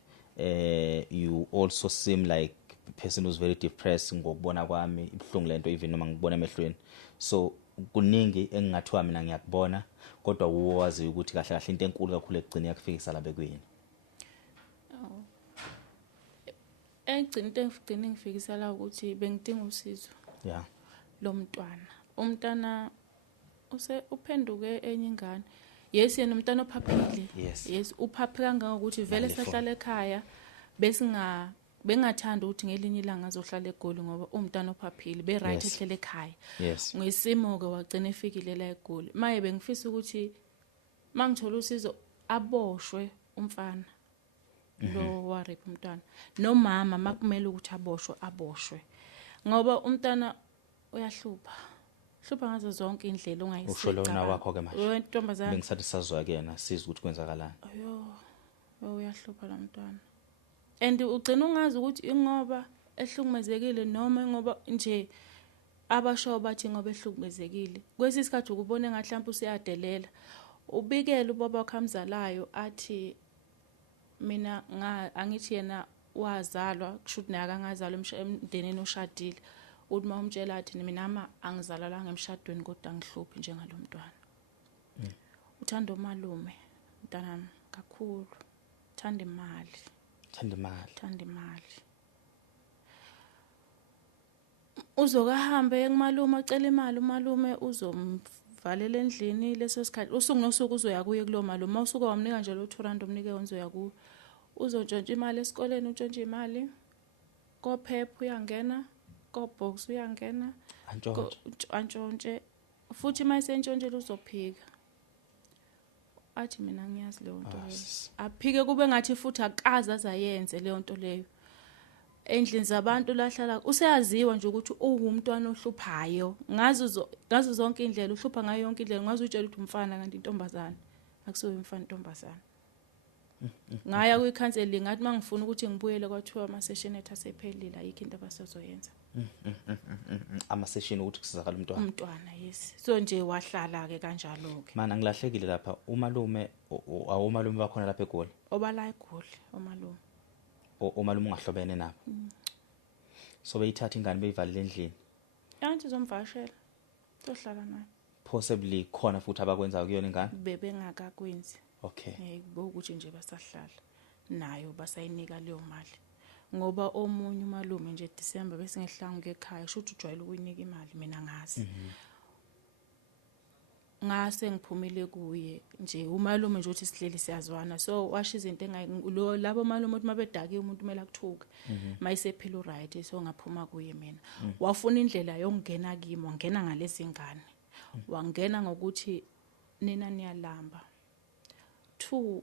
You also seem like a person who's very depressed ngokubona kwami ibhlungu lento even noma ngibona emehlweni. So kuningi engingathiwa mina ngiyakubona kodwa uwazi ukuthi kahle kahle into enkulu kakhulu egcina yakufikisa la bekuyini. Engcina ngifikisa la ukuthi bengidinga usizo. Yeah. Lo mntwana. Umntwana uphenduke enye ingane. Yes yena umntwana ophaphile. Yes uphaphe kangaka ukuthi vele sahlala ekhaya bengathanda ukuthi ngelinye ilanga azohlala eGoli ngoba umntwana ophaphile be right ehlele ekhaya. Ngesimo ke wagcina efikile la eGoli. Maye bengifisa ukuthi mangithola usizo aboshwe umfana. Lo warep umntwana. Nomama makumele ukuthi aboshwe. Ngoba umntwana uyahlupha. Hlupha ngazo zonke indlela ongayisiza. Usholona wakho ke manje. Wentombazana. Bengisathi sazwa kuyena siza ukuthi kwenzakalani. Uyahlupha la mntwana. And ugcina ungazi ukuthi ingoba ehlukumezekile noma ngoba nje abasho bathi ngoba ehlukumezekile. Kwesisikhathi ukubona ngahlamba usiyadelela. Ubikele ubaba wakhamzalayo athi mina angithi yena wazalwa kushuthi naye akangazalwa emndenini oshadile. Uthi mawumtshela athi mina angizalalanga emshadweni kodwa ngihluphi njengalo mntwana. Uthanda umalume mntanami kakhulu. Uthanda imali. Uzokahambe kumalume acela imali umalume uzomvalela endlini leso sikhathi usuku nosuku uzoya kuye kulo malume mawusuka wamnika nje lo 200 umnike uzoya ku uzotshontsha imali esikoleni utshontsha imali kophepha uyangena kobox uyangena antshontshe futhi mayisentshontshe uzophika athi mina ngiyazi leyo nto leyo. sis. Aphike kube ngathi futhi akazi azayenze leyo nto leyo. Endlini zabantu lahlala useyaziwa nje ukuthi ungumntwana ohluphayo. Ngazo zonke indlela uhlupha ngayo yonke indlela. Ngazi utshela ukuthi umfana kanti intombazana. Akusiwe umfana intombazana. Ngaya kwi-counseling ngathi mangifuna ukuthi ngibuyele kwathiwa ama-session ethu asephelile ayikho into abasezoyenza. Ama-session ukuthi kusizakala Umntwana yes. So nje wahlala ke kanjalo ke. mana ngilahlekile lapha umalume awumalume bakhona lapha eGoli Obala eGoli omalume. umalume ungahlobene nabo so beyithatha ingane beyivalile endlini Yanti zomvashela. Sohlala naye. possibly khona futhi abakwenzayo kuyona ingane Bebengakakwenzi. okay Bokuthi nje basahlala nayo basayinika leyo mali. Ngoba omunye umalume nje December bese ngehlangu ekhaya shothi ujwayele ukuyinika imali mina ngazi. Ngase ngiphumile kuye nje umalume nje uthi sihleli siyazwana so washo izinto lo labo malume uthi mabedake umuntu kumele akuthuke mayisephila uright so ngaphuma kuye mina wafuna indlela yokungena kimi wangena ngalezi ngane wangena ngokuthi nina niyalamba 2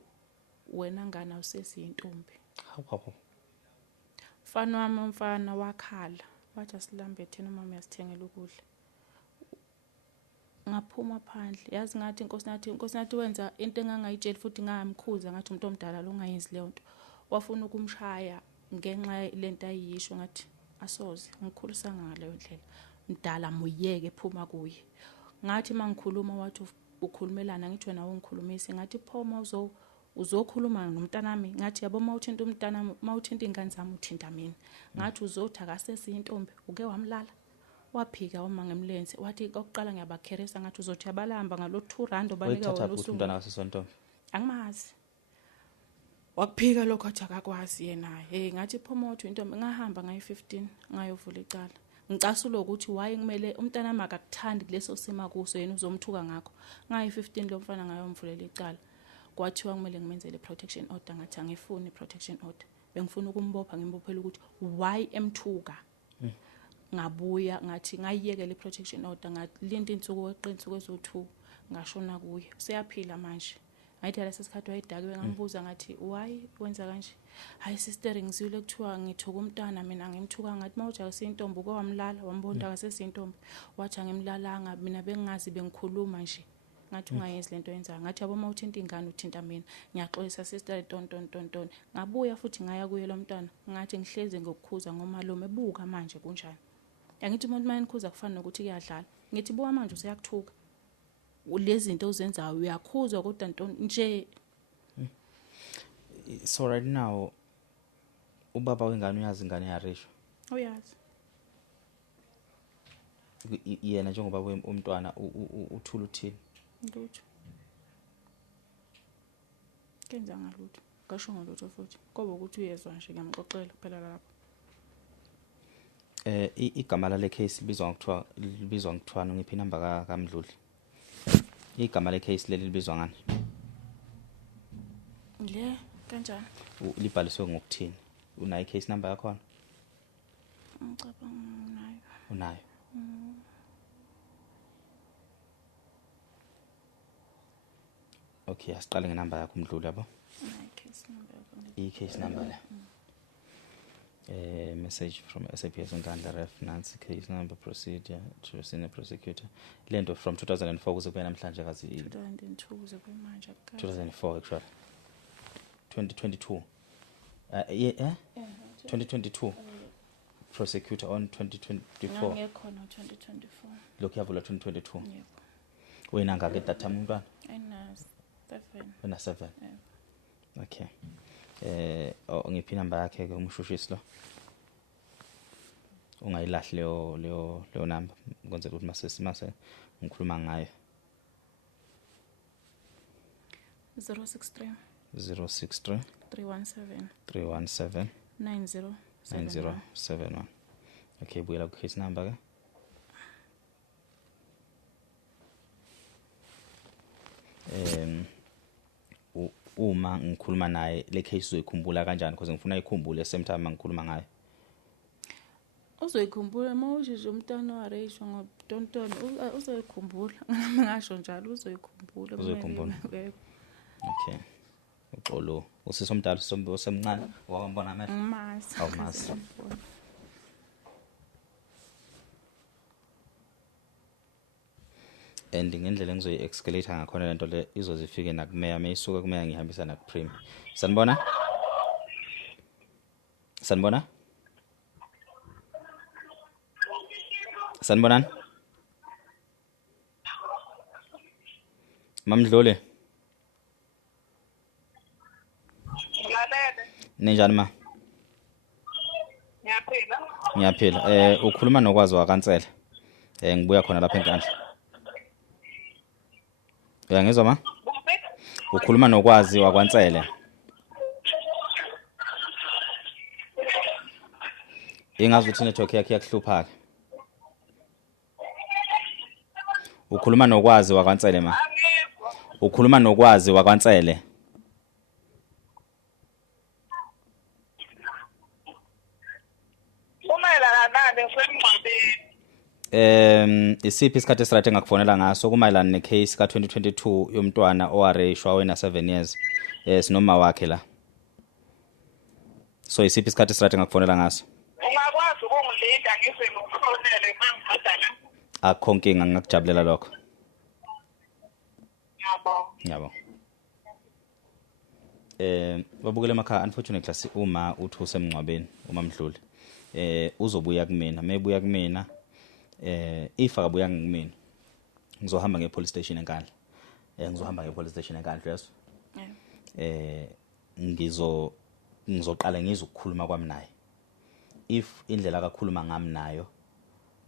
wena ngana usesiyintombi hawu mfana wakhala wathi asilambe thina mama yasithengela ukudla ngaphuma phandle yazi ngathi inkosi nathi wenza into engangayitsheli futhi ngamkhuza ngathi umuntu omdala lo ngayenzi leyo nto wafuna ukumshaya ngenxa lento ayisho ngathi asoze ngikhulisa ngaleyo ndlela mdala muyeke ephuma kuye ngathi mangikhuluma wathi ukulumelana ngithi nawe ngikhulumisi ngathi phoma uzokhuluma nomntanami ngathi yabo mawuthinta umntana mawuthinta ingane zami uthinta mina ngathi uzothi akasesiyintombi uke wamlala waphika uma ngemlenze wathi oqala ngiyabakheresa ngathi uzothi yabalamba ngalo 2 rand obanika wona usuku umntwana kasesontombi angimazi wakuphika lokho athi akakwazi yena ngathi phomotho intombi ngahamba ngayi 15 ngayovula icala ngicasula ukuthi why kumele umntana makakuthandi kuleso sima kuso yena uzomthuka ngakho ngayi 15 lo mfana ngayomvulela icala kwathiwa kumele ngimenzele protection order ngathi angifuni protection order bengifuna ukumbopha ngimbophela ukuthi why emthuka ngabuya ngathi ngayiyekela iprotection order ngalinda insuku weqinsuku ezo2 ngashona kuye useyaphila manje ngathi lesikhathi wayidake bengambuza ngathi why wenza kanje hayi sister ngizwile kuthiwa ngithuka umntana mina ngimthuka ngathi mawuja kusintombi uke wamlala wambonda kasesintombi wathi angimlalanga mina bengazi bengikhuluma nje ngathi ungayenzi lento yenza ngathi yabo mawuthinta ingane uthinta mina ngiyaxolisa sister ton ngabuya futhi ngaya kuye lo mntwana ngathi ngihleze ngokukhuza ngomalume buka manje kunjani angithi umuntu mayenikhuza kufana nokuthi kuyadlala ngithi buka manje useyakuthuka lezi zinto uzenzayo uyakhuzwa kodwa nje so right now ubaba wengane uyazi ingane yarisho uyazi yena njengoba umntwana uthula uthini lutho kenza ngalutho ngasho ngalutho futhi ngoba ukuthi uyezwa nje ngiyamxoxela kuphela lapho igama lale case libizwa ngokuthiwa ngiphi inamba kaMdluli igama le case leli libizwa ngani le kanjani libhaliswe ngokuthini unayo case number yakho ngicabanga unayo okay asiqale ngenamba yakho Mdluli yabo i-case number le message from SAPS Nkandla ref Nancy case number procedure to senior prosecutor lento from 2004 kuze kube namhlanje kazi 2002 kuze kube manje 2004 actually 2022 2022 prosecutor on 2024 ngekhona 2024 lokhu yavula 2022 yebo wena ngake data umntwana ena 7 wena 7 okay ngiphi number yakhe ke umshushisi lo ungayilahli leyo number kwenzela ukuthi mase ngikhuluma ngayo 063 317 9071 okay buyela ku case number ke uma ngikhuluma naye le case uzoyikhumbula kanjani because ngifuna ikhumbule same time ngikhuluma ngayo uzoyikhumbula mawujije umntana waresho ngotontoni uzoyikhumbula ngasho njalo uzoyikhumbula uzoyikhumbula Okay. Uxolo. Usisi omdala osemncane owambona amehlo. Ngimazi. Awumazi. And ngendlela engizoyi-escalate ngakhona lento le izozifike nakumeya mayisuka kumeya ngihambisa nakuprim. Sanibona? Sanibona? Sanibonani? Mamdlule. Ngilalele. Ninjani ma? Ngiyaphila. Ngiyaphila. Ukhuluma nokwazi wakansela. Ngibuya khona lapha enkandla. Uyangizwa ma? Kuphi? Ukhuluma nokwazi wakwansele. Ingazi ukuthi network yakhe iyakuhlupha ke. Ukhuluma nokwazi wakwansele ma. Angizwa. Ukhuluma nokwazi wakwansele. Kumayelana nani ngisemngcwabeni? Isiphi isikhathi esiraythi engakufonela ngaso kumayelana necase ka-2022 yomntwana owareyishwa wena 7 years sinoma wakhe la. So isiphi isikhathi esiraythi engakufonela ngaso? Ungakwazi ukungilinda ngize ngikufonele mangibhadala. Akho nkinga ngingakujabulela lokho. Ngiyabonga. Babukele emakhaya unfortunately class uma uthi usemngcwabeni uma Mdluli. Uzobuya kumina, mebuya kumina if akabuya ngimina ngizohamba ngepolice station enkandla. Ngizohamba ngepolice station enkandla yes. Ngizoqala ngizokukhuluma kwami naye. If indlela akakhuluma ngami nayo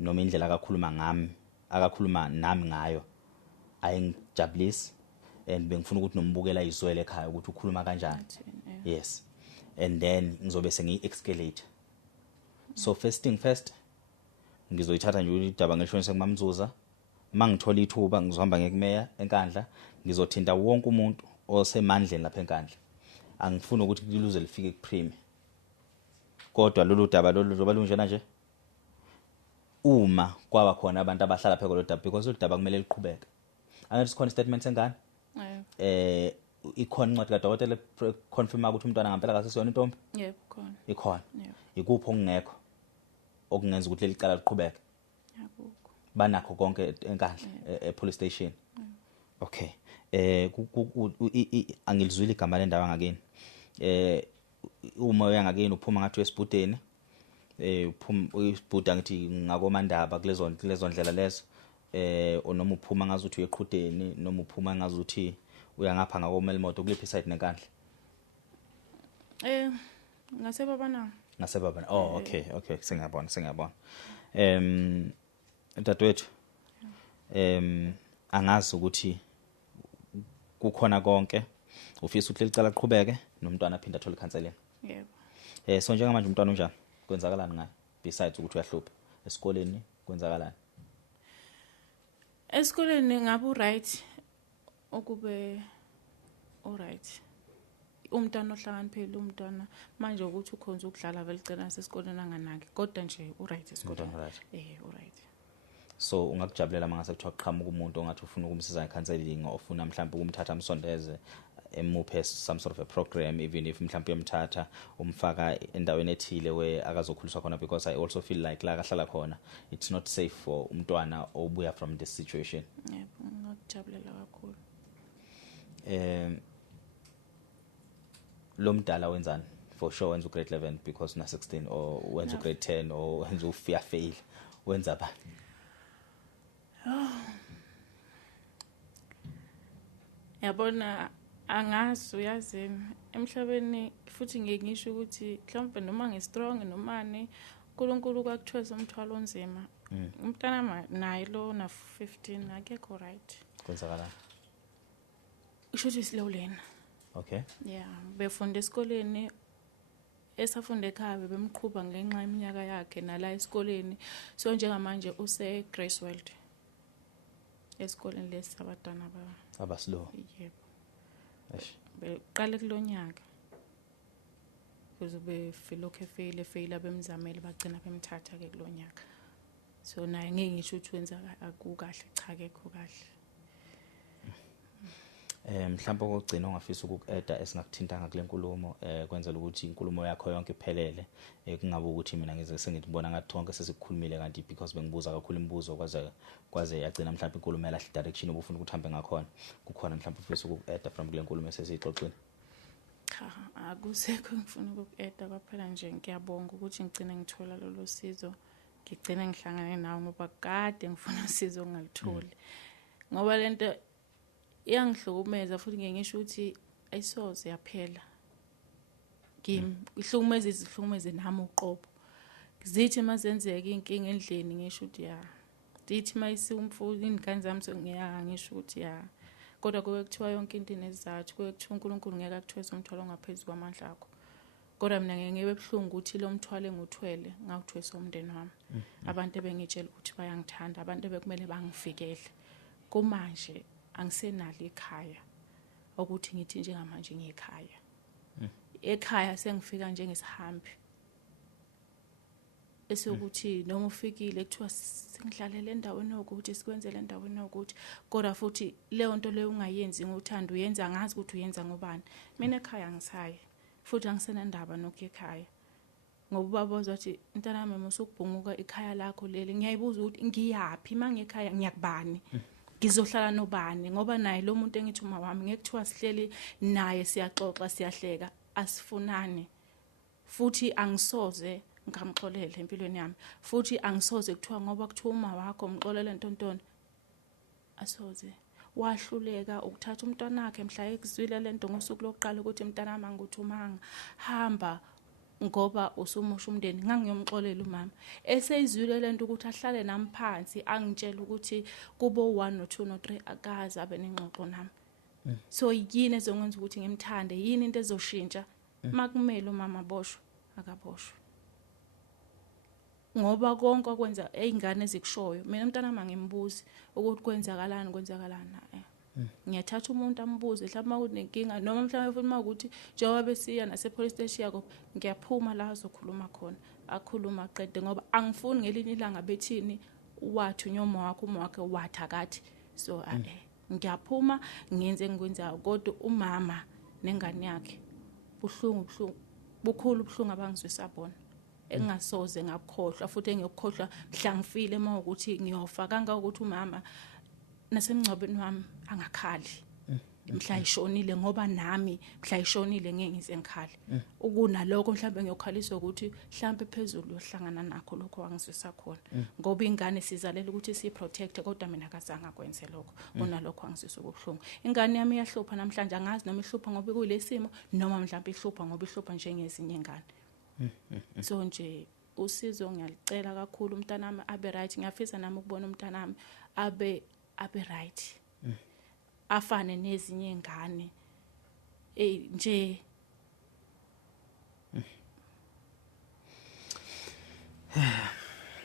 noma indlela akakhuluma nami ngayo ayingijabulisi and bengifuna ukuthi nombukela izwele ekhaya ukuthi ukhuluma kanjani. Yes. And then ngizobe sengi-escalate. So first thing first ngizoyithatha nje udaba ngishonise kuMamzuza. Mangithola ithuba ngizohamba ngekumeya enkandla ngizothinta wonke umuntu osemandleni lapha enkandla. Angifuni ukuthi liluze lifike kuprime. Kodwa lolu daba lolu zoba lunjena nje. Uma kwaba khona abantu abahlala pheko lo daba because lo daba kumele liqhubeke. Angathi sikhona statement sengane? Ikhona incwadi kaDokotela confirm ukuthi umntwana ngempela akasiyona intombi? Yebo, khona. Ikhona. Yebo. Ikuphi okungekho okungenza ukuthi leli cala liqhubeke? Akukho. Banakho konke enkandla police station. Okay. Angilizwile igama lendawo ngakini. Uma uyangakini uphuma ngathi wesibhudeni. Uphuma isibhuda ngithi ngakomandaba kulezo ndlela lezo. Noma uphuma ngazi ukuthi uyeqhudeni noma uphuma ngazi ukuthi uyangapha ngakomelmoto kulephi side nenkandla. Ngasebabana. Ngasebabana. Oh okay sengiyabona. Dadewethu. Angazi ukuthi kukhona konke ufisa ukuthi licala liqhubeke nomntwana aphinda athola counseling. Yebo. So njengamanje umntwana unjani? Kwenzakalani ngaye? Besides ukuthi uyahlupha esikoleni kwenzakalani? Esikoleni ngabe right ukube alright. Umntwana ohlakaniphile umntwana manje ukuthi ukhonza ukudlala vele cela sesikoleni anganaki kodwa nje right esikoleni. Alright. So ungakujabulela mangase kuthiwa qhamuka umuntu ongathi ufuna ukumsiza ngecounseling ofuna mhlawumbe ukumthatha amsondeze emuphe some sort of a program even if mhlawumbe uyamthatha umfaka endaweni ethile we akazokhuliswa khona because I also feel like la kahlala khona it's not safe for umntwana obuya from this situation. Yebo, ngakujabulela kakhulu. Lo mdala wenzani? For sure wenza grade 11 because na 16 or wenza grade 10 or wenza fail. Wenza ba? Yabona angazi uyazi emhlabeni futhi ngeke ngisho ukuthi mhlawumbe noma ngistrong nomani uNkulunkulu kwakuthweza umthwalo onzima. Umntana naye lo na 15 akekho right. Kwenzakala. Isho ukuthi silewulena. Okay. Yeah, befunda esikoleni esafunda ekhaya bemqhubha ngenxa yeminyaka yakhe nala esikoleni. So njengamanje use Graceworld. Esikoleni lesabantwana abaslow. Yebo. Eish. Beqale kulonyaka. Kuzobe lokho fail bemzamela bagcina bemthatha ke kulonyaka. So naye ngeke ngisho ukuthi wenza akukahle cha akekho kahle. Mhlawumbe okugcina ongafisa ukuku-eda esingakuthintanga kule nkulumo kwenzela ukuthi inkulumo yakho yonke iphelele kungabe ukuthi mina ngize sengibona ngathi tonke sesikukhulumile kanti because bengibuza kakhulu imibuzo kwaze yagcina mhlawumbe inkulumo yalahle direction obufuna ukuthi uhambe ngakhona kukhona mhlawumbe ufisa ukuku-eda from kule nkulumo esesiyixoxile. Cha, akusekho ngifuna ukuku-eda kwaphela nje ngiyabonga ukuthi ngigcine ngithola lolo sizo, ngigcine ngihlangane nawe ngoba kade ngifuna usizo ngalitholi. Ngoba lento iyangihlukumeza futhi ngisho ukuthi ayisoze yaphela. Ihlukumeze nami uqobo. Zithi mazenzeka inkinga endlini ngisho ukuthi ya. Zithi mayisumfuzi ingane zami ngisho ukuthi ya. Kodwa kuke kuthiwa yonke into inesizathu, kuke kuthiwa uNkulunkulu ngeke akuthwese umthwalo ongaphezulu kwamandla akho. Kodwa mina ngeke ebhlungu ukuthi lo mthwalo enguthwele ngawuthwesa umndeni wami. Abantu ebengitshela ukuthi bayangithanda, abantu ebekumele bangivikele. Kumanje angisenalo ikhaya ukuthi ngithi njengamanje ngiyekhaya. Ekhaya sengifika njengesihambi. Esokuthi noma ufikile kuthiwa singidlalele endaweni ukuthi sikwenzele endaweni ukuthi kodwa futhi leyo nto leyo ungayenzi ngothando uyenza ngazi ukuthi uyenza ngobani. Mina ekhaya ngisaye futhi angisenandaba nokuya ekhaya. Ngoba babozwa ukuthi mntanami musukubhunguka ekhaya lakho leli ngiyayibuza ukuthi ngiyapi mangekhaya ngiyakubani. Ngizohlala nobani ngoba naye lo muntu engithuma wami ngekuthiwa sihleli naye siyaxoxa siyahleka asifunane futhi angisoze ngamxolele empilweni yami futhi angisoze kuthiwa ngoba kuthiwa uma wakho umxolele ntontoni asoze wahluleka ukuthatha umntwana wakhe mhla ekuzwile lento ngosuku lokuqala ukuthi mntanami angikuthumanga hamba ngoba usumusha umndeni ngangiyomxolela umama eseyizwile lento ukuthi ahlale nami phansi angitshela ukuthi kubo 1 no 2 no 3 akazi abe nengxoxo nami. So yini ezongenza ukuthi ngimthande, yini into ezoshintsha makumele umama boshwe akaboshwe. Ngoba konke okwenza izingane ezikushoyo mina mntanami angimbuzi ukuthi kwenzakalani ngiyathatha umuntu ambuze mhlawumbe makunenkinga noma mhlawumbe futhi makuthi njengoba besiya nase police station yakho ngiyaphuma la azokhuluma khona akhuluma aqede ngoba angifuni ngelinye ilanga bethini wathi unyoma wakho wakhe wathakathi. So ngiyaphuma ngenze engikwenzayo kodwa umama nengane yakhe bukhulu ubuhlungu abangizwisa bona engasoze ngakukhohlwa futhi engiyokukhohlwa mhla ngifile mawukuthi ngiyofa kanga ukuthi umama nasemngcwabeni wami angakhali mhla ishonile ngoba nami mhla ishonile ngeke ngize ngikhali ukunaloko mhlawumbe ngiyokhaliswa ukuthi mhlawumbe phezulu yohlangana nakho lokho wangizwisa khona ngoba ingane sizalela ukuthi si protect kodwa mina akazange akwenze lokho unalokho wangizwisa ubuhlungu. Ingane yami iyahlupha namhlanje angazi noma ihlupha ngoba kuyilesimo noma mhlawumbe ihlupha ngoba ihlupha njengezinye ingane. So nje usizo ngiyalicela kakhulu umntanami abe right. Ngiyafisa nami ukubona umntanami abe right. Afane nezinye ingane nje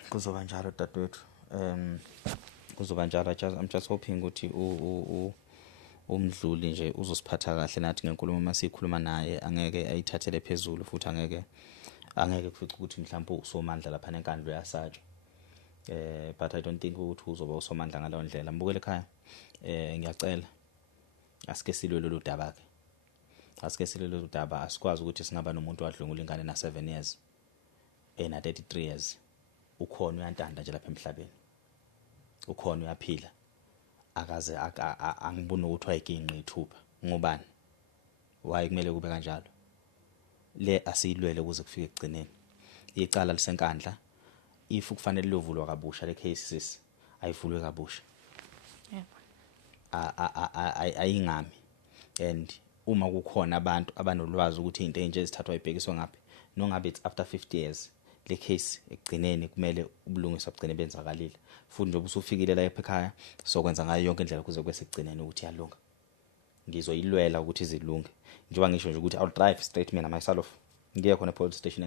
kuzoba njalo dadwethu. Kuzoba njalo. I'm just hoping ukuthi umdluli nje uzosiphatha kahle nathi ngenkulumo masikhuluma naye angeke ayithathele phezulu futhi angeke kufica ukuthi mhlawumbe usomandla lapha nenkandlo yasatshwa. But I don't think ukuthi uzoba usomandla ngaleyo ndlela. Mbukele ekhaya. Ngiyacela asike silwe lolu daba ke. Asike silwe lolu daba asikwazi ukuthi singaba nomuntu wadlungula ingane na 7 years na 33 years. Ukhona uyantanda nje lapha emhlabeni. Ukhona uyaphila. Akaze angibona ukuthi wayiginqa ithupha. Ngobani? Why kumele kube kanjalo? Le asiyilwele ukuze kufike ekugcineni. Icala lisenkandla. If kufanele lovulwa kabusha le cases ayivulwe kabusha. Ayingami. And uma kukhona abantu abanolwazi ukuthi into enje ezithathwa ibhekiswa ngaphi nongabe it's after 50 years le case ekugcineni kumele ubulungiswa bugcine benzakalile futhi nje ubusufikile la ekhaya sokwenza ngayo yonke indlela kuze kube sekugcineni ukuthi yalunga. Ngizoyilwela ukuthi izilunge njengoba ngisho nje ukuthi I'll drive straight mina myself ngiye khona police station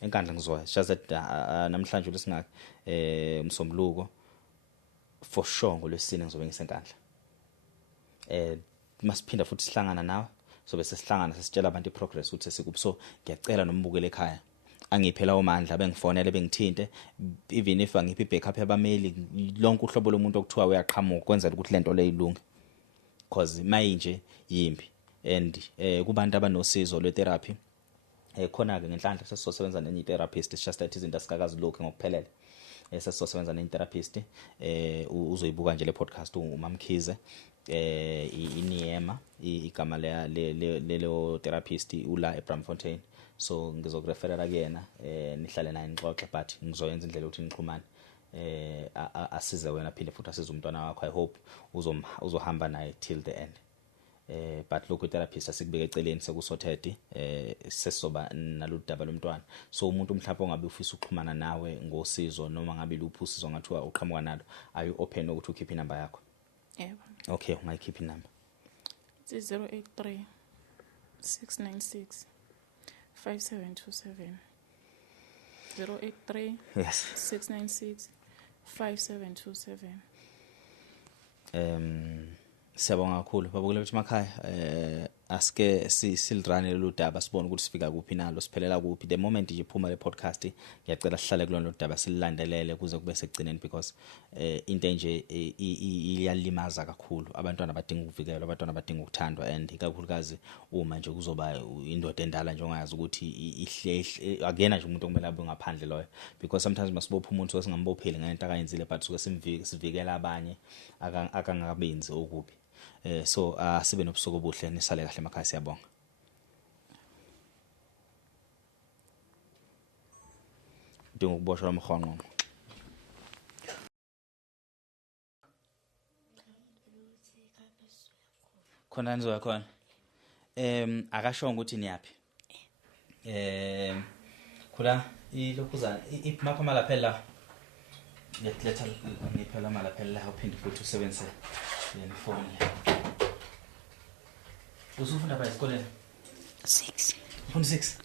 enkandla ngizoya just namhlanje lesingaka umsombuluko for sure ngolwesine ngizobe ngisenkandla. Masiphinda futhi sihlangana nawe sobe sesihlangana sesitshela abantu iprogress ukuthi sesikubo. So ngiyacela nombukele ekhaya angiphela omandla bengifonele bengithinte even if angiphi ibackup yabameli lonke uhlobo lomuntu okuthiwa uyaqhamuka kwenzela ukuthi lento le ilunge because manje yimbi and kubantu abanosizo lwe-therapy khona-ke ngenhlanhla sesizosebenza nenye i-therapist, it's just that izinto asikakazi lokhu ngokuphelele. Sesizosebenza nenye i-therapist uzoyibuka nje le podcast uMamkhize iNiema igama lelo therapist ula eBramfontein, so ngizokureferera kuyena nihlale naye nixoxe, but ngizoyenza indlela ukuthi nixhumane asize wena phinde futhi asize umntwana wakho. I hope uzohamba naye till the end. But lokhu therapist asikubeka eceleni sekusorted sesizoba naludaba lomntwana. So umuntu mhlawumbe ongabe ufisa ukuxhumana nawe ngosizo noma ngabe luphi usizo ngathiwa uqhamuka nalo, are you open ukuthi ukhiphe inamba yakho? Yebo. Okay, ungayikhipha inamba. 083 696 5727. 083 Yes. 696 5727. Siyabonga kakhulu babukele ukuthi emakhaya asike silirane lolu daba sibone ukuthi sifika kuphi nalo, siphelela kuphi. The moment nje iphuma le podcast ngiyacela sihlale kulona daba sililandelele kuze kube sekugcineni, because into nje iyalimaza kakhulu. Abantwana badinga ukuvikelwa, abantwana badinga ukuthandwa, and ikakhulukazi uma nje kuzoba indoda endala nje ongayazi ukuthi ihle akuyena nje umuntu okumele abe ngaphandle loyo, because sometimes masibopha umuntu singambopheli ngento akayenzile, but suke sivikela abanye akangakabenzi okubi. So sibe nobusuku obuhle, nisale kahle emakhaya, siyabonga. Udinga ukuboshwa lomkhonqo. Khona nizoya khona. Akasho ukuthi niyapi. Khula ilokhuzana iphi malaphela. Letha ngiphela malaphela uphinde futhi usebenzise yena phone. Usufunda pha esikoleni? 6. Ufunda 6?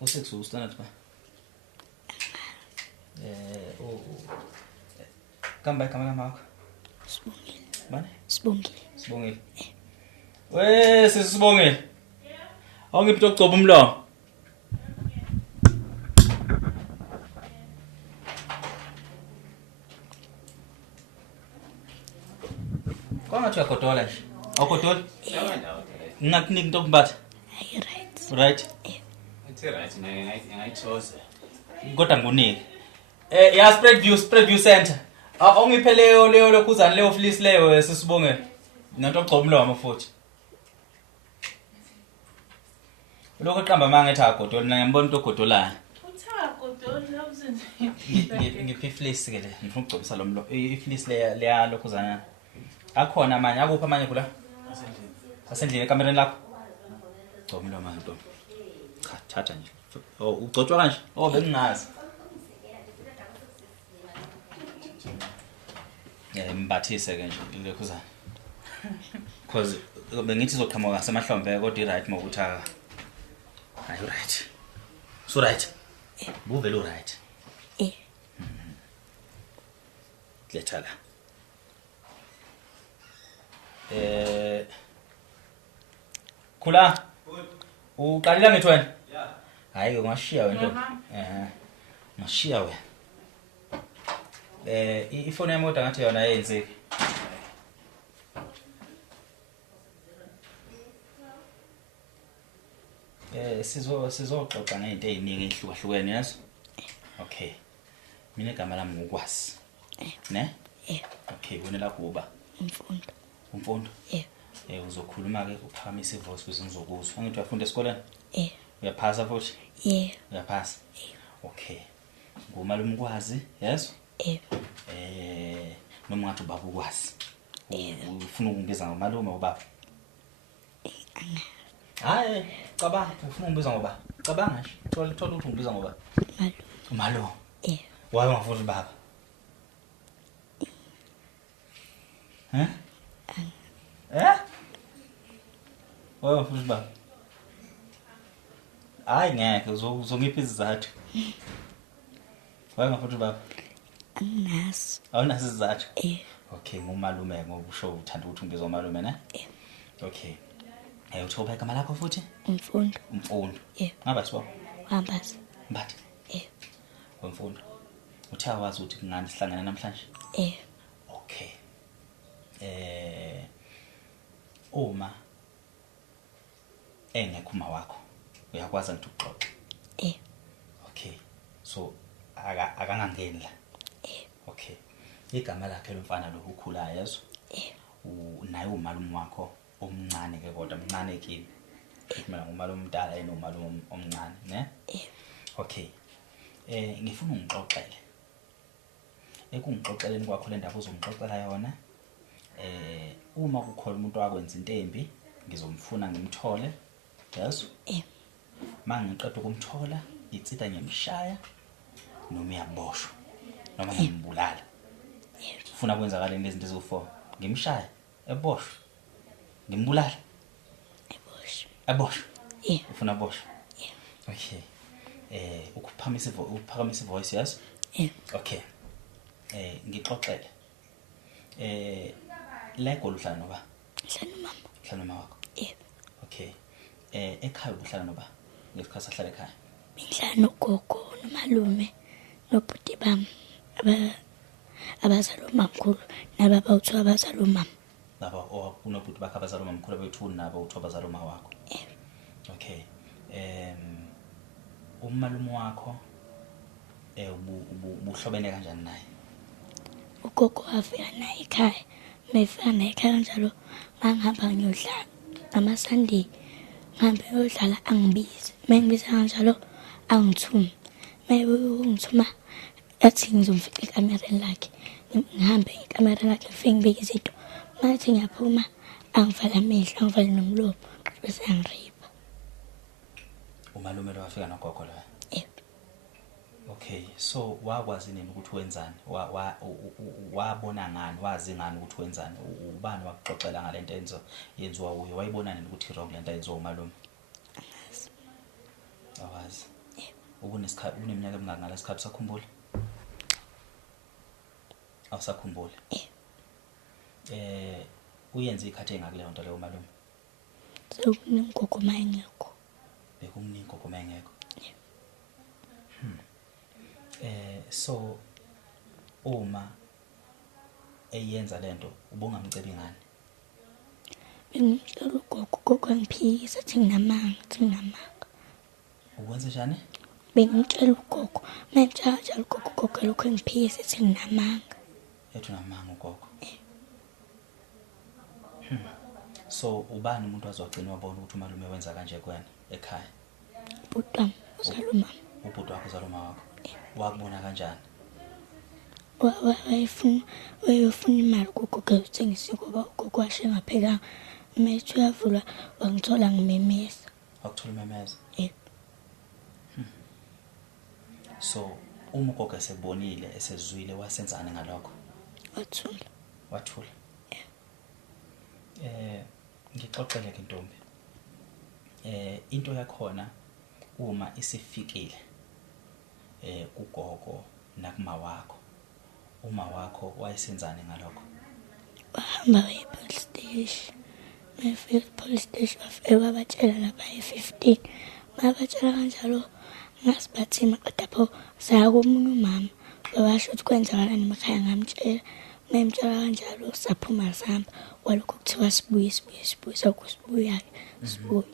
U6 ustandard ba? Kamba makho. Sibongile. Bani? Sibongile. Sisibongile. Awungiphi ukugcoba umlomo? Kwangathi uyagodola nje. Awugodoli? Ngingakunika into okumbatha. Right. Right? It's right, ngayithoza. Kodwa ngunike. Ya spread view center. Awungiphe leyo lokhuzana leyo fleece leyo sisibongela. Ngento ogcoba umlomo futhi. Lokho qamba mangathi agodola, mina ngiyambona into ogodolayo. Uthagodola uzenze. Ngiphi fleece ke le? Ngifuna ukugcobisa lo ifleece leya lokhuzana. Akhona amanye, akuphi amanye kula? Asendlini ekamereni lakho. Gcoba umlomo nto. Cha, thatha nje. Oh, ugcotshwa kanje? Oh, bengingazi. Mbathise ke nje lekhuzana. Because bengithi izoqhamuka semahlombe kodwa i-right ngokuthi are you right? So right? Buvele u-right. Letha la. Khula. Uqalila ngithi wena? Yeah. Hayi ke ngashiya wena. Ngashiya wena. Ifoni yami kodwa ngathi yona yenzeki. Sizoxoxa ngento eziningi ezihlukahlukene yazo. Okay. Mina igama lami ngukwazi. Ne? Okay, wena la kuba. Umfundo. Uzokhuluma ke uphakamisa ivoice ukuze ngizokuzwa. Angithi uyafunda esikoleni? Uyaphasa futhi? Uyaphasa? Okay. Ngumalume ukwazi, yes? Noma ngathi ubaba ukwazi. Ufuna ukungibiza ngomalume ubaba? Hayi, cabanga, ufuna ungibiza ngoba? Cabanga nje. Thola ukuthi ungibiza ngoba? Malume. Waye ungafuni baba? Waye ungafuni baba? Hayi ngeke uzongipha izizathu. Waye ungafuni baba? Anginaso. Awunaso izizathu? Okay, ngumalume ngoba usho uthanda ukuthi ungibiza ngomalume ne? Okay. Uthoba igama lakho futhi? Umfundo. Ngaba sibo? Wambazi. Mbathi? Umfundo. Uthe awazi ukuthi kungani sihlangana namhlanje? Eh. Okay. uma engekho uma wakho uyakwazi ukuthi uxoxe. Okay. So akangangeni la. Okay. Igama lakhe lomfana lo ukhula yezo. Naye umalume wakho omncane ke kodwa mncane kimi. Mina ngumalume omdala yena umalume omncane, ne? Okay. Ngifuna ungixoxele. Ekungixoxeleni kwakho le ndaba uzongixoxela yona. Uma kukhona umuntu wakwenza into embi, ngizomfuna ngimthole. Yes. Mangiqeda ukumthola, itsita ngiyamshaya noma uyaboshwa noma ngimbulala. Ufuna kwenzakaleni lezi zinto eziwu4? Ngimshaya, eboshwa, ngimbulala. Eboshwa. Ufuna boshwa? Okay. Uphakamisa ivoice, yes? Okay. Ngixoxele. Lego luhlala noba? Hlala mama wakho. Okay. Ekhaya uhlala noba? Ngesikhathi sahlala ekhaya. Ngihlala nogogo nomalume nobhuti bami abazali omamkhulu nababa uthu abazali omama. Laba unobhuti bakho abazali omamkhulu bethu nabo uthu abazali oma wakho. Okay. Umalume wakho ubuhlobene kanjani naye? Ugogo wafika naye ekhaya. Mefika naye ekhaya kanjalo ngihamba ngiyodlala ama-Sunday. Ngihambe ngiyodlala angibizi. Mengibiza kanjalo angithume. Ungithuma athi ngizomfika ekamereni lakhe. Ngihambe ekamereni lakhe ngifike ngibeke izinto. Mathi ngiyaphuma angivale amehlo, angivale nomlomo bese angiripha. Umalume lo wafika nogogo la? Okay, so wakwazi nini ukuthi wenzani? Wabona ngani? Wazi ngani ukuthi wenzani? Ubani wakuxoxela ngalento yenziwa uye? Wayibona nini ukuthi wrong lento yenziwa umalume? Awazi. Uneminyaka emingaki ngalesikhathi sakhumbula? Awusakhumbula? Uyenza ikhathi engaki leyo nto leyo umalume? Sekumningi ugogo mayengekho. Bekumningi ugogo mayengekho. So uma eyenza lento ubungamcebi ngani? Bengimtshela ugogo angiphikisa thi nginamanga. Ukwenza njani? Bengimtshela ugogo, mengitshela njalo ugogo lokho engiphikisa thi nginamanga. Yethu namanga ugogo. So ubani umuntu wazogcina wabona ukuthi umalume wenza kanje kuwena ekhaya? Ubhuti wami uzala umama. Ubhuti wakho uzala uma wakho. Wakubona kanjani? Wayefuna imali kugogo uthengisa ngoba ugogo washe ngaphekanga. Manje uyavula wangithola ngimemeza. Wakuthola umemeza? So uma ugogo esebonile esezwile wasenzani ngalokho? Wathula. Ngixoxele ke ntombi. Into yakhona uma isifikile kugogo nakuma wakho. Uma wakho wayesenzani ngalokho? Wahamba e-police station. Mefika e-police station wafika wabatshela lapha e-15. Mabatshela kanjalo ngasibathi maqeda pho saya komunye umama. Babasho ukuthi kwenzakalani emakhaya ngamtshela. Memtshela kanjalo saphuma sihamba. Walokho kuthiwa sibuye sokusibuya sibuye.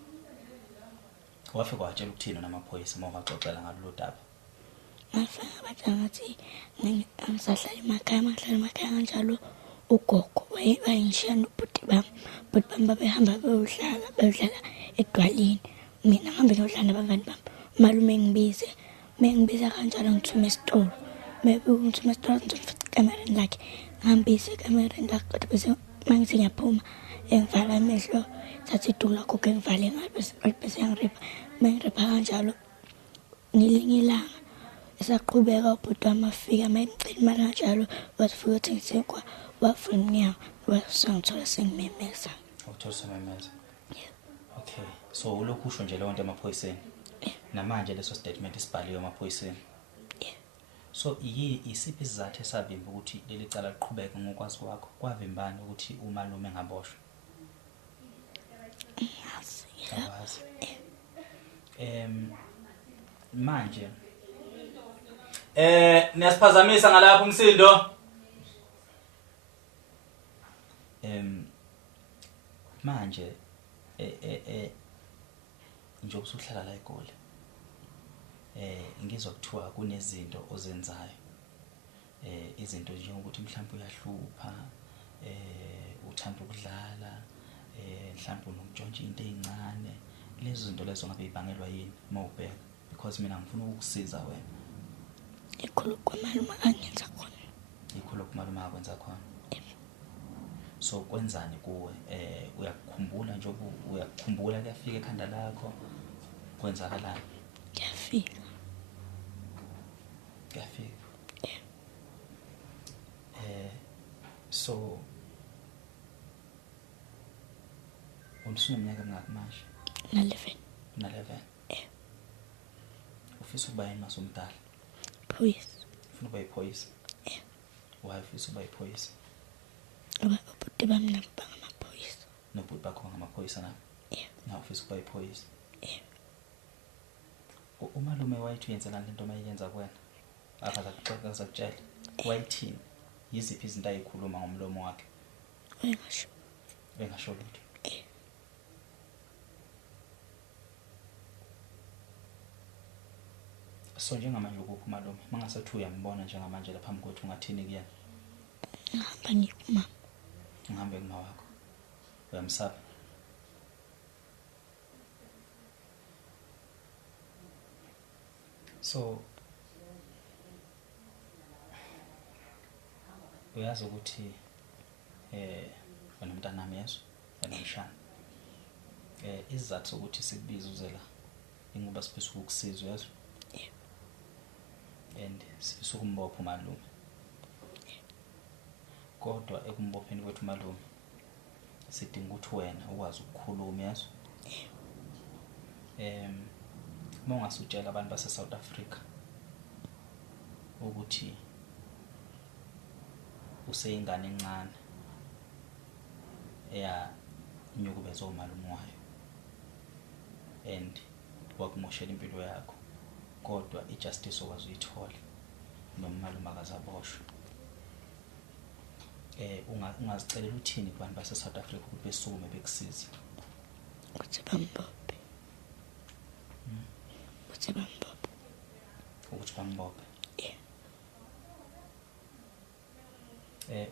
Wafika watshela ukuthina namaphoyisa uma waxoxela ngalolu daba? Ngafanga batshela ngathi ngisahlala emakhaya kanjalo ugogo wayengishiya nobhuti bami. Ubhuti bami babehamba beyodlala edwaleni. Mina ngihambe ngiyodlala nabangani bami. Umalume mengibiza kanjalo ngithume esitolo. Ngithume esitolo ngizofika ekamereni lakhe. Ngihambise ekamereni lakhe bese mangithi ngiyaphuma engivala amehlo thatha iduku lakho ngivale bese ngiripha. Mengiripha kanjalo ngelinye ilanga esaqhubeka ubhuti wami afika mengicela imali kanjalo wafika uthi ngisekwa wafuna umnyango wasangithola sengimemeza. Uthola sememeza? Okay, so ulokhu usho nje leyo nto emaphoyiseni? Namanje leso statement isibhaliwe emaphoyiseni? So isiphi isizathu esavimba ukuthi leli cala liqhubeke ngokwazi kwakho? Kwavimbani ukuthi umalume engaboshwa? Awazi. Manje niyasiphazamisa ngalapha umsindo. manje nje usuhlala la eGoli ngizwa kuthiwa kunezinto ozenzayo izinto njengokuthi mhlawumbe uyahlupha uthanda ukudlala mhlawumbe unokutshontsha into ezincane lezi zinto lezo ngabe ibangelwa yini mawubheka because mina ngifuna ukukusiza wena ikhulu kwamaluma angenza khona ikhulu kumaluma akwenza khona so kwenzani kuwe uyakukhumbula nje uyakukhumbula kuyafika ekhanda lakho kwenzakalani kuyafika so usuneminyaka emingaki manje na-11 ufisa ukuba yini masumdala phoyisi ufuna ukuba yiphoyisa why ufisa ukuba yiphoyisa ngoba ubude bami nabo bangamaphoyisa nobhuti bakho ngamaphoyisa na na ufisa ukuba yiphoyisa umalume wayithi uyenzelani lento mayenza kuwena akazakutshela wayithini yiziphi izinto ayikhuluma ngomlomo wakhe engasho lutho so njengamanje ukuphi umalume mangasethi uyambona njengamanje lapha phambi kwethu ungathini kuyena ngihamba ngikumama ngihambe kuma wakho uyamsaba so uyazi ukuthi wena mntanami yeso wena mshana izizathu sokuthi sikubize uzela ingoba sifisa ukukusiza uyazi and sifisa ukumbopha umalume kodwa ekumbopheni kwethu umalume sidinga ukuthi wena ukwazi ukukhuluma yazo mongasutshela abantu base South Africa ukuthi useyingane encane nyukubezwa umalume wayo and wakumoshela impilo yakho kodwa ijustice okwazi uyithola noma umalume akazaboshwe ungazicelela uthini kubantu base South Africa ukuthi besukume bekusize ukuthi bambophe ukuthi bambophe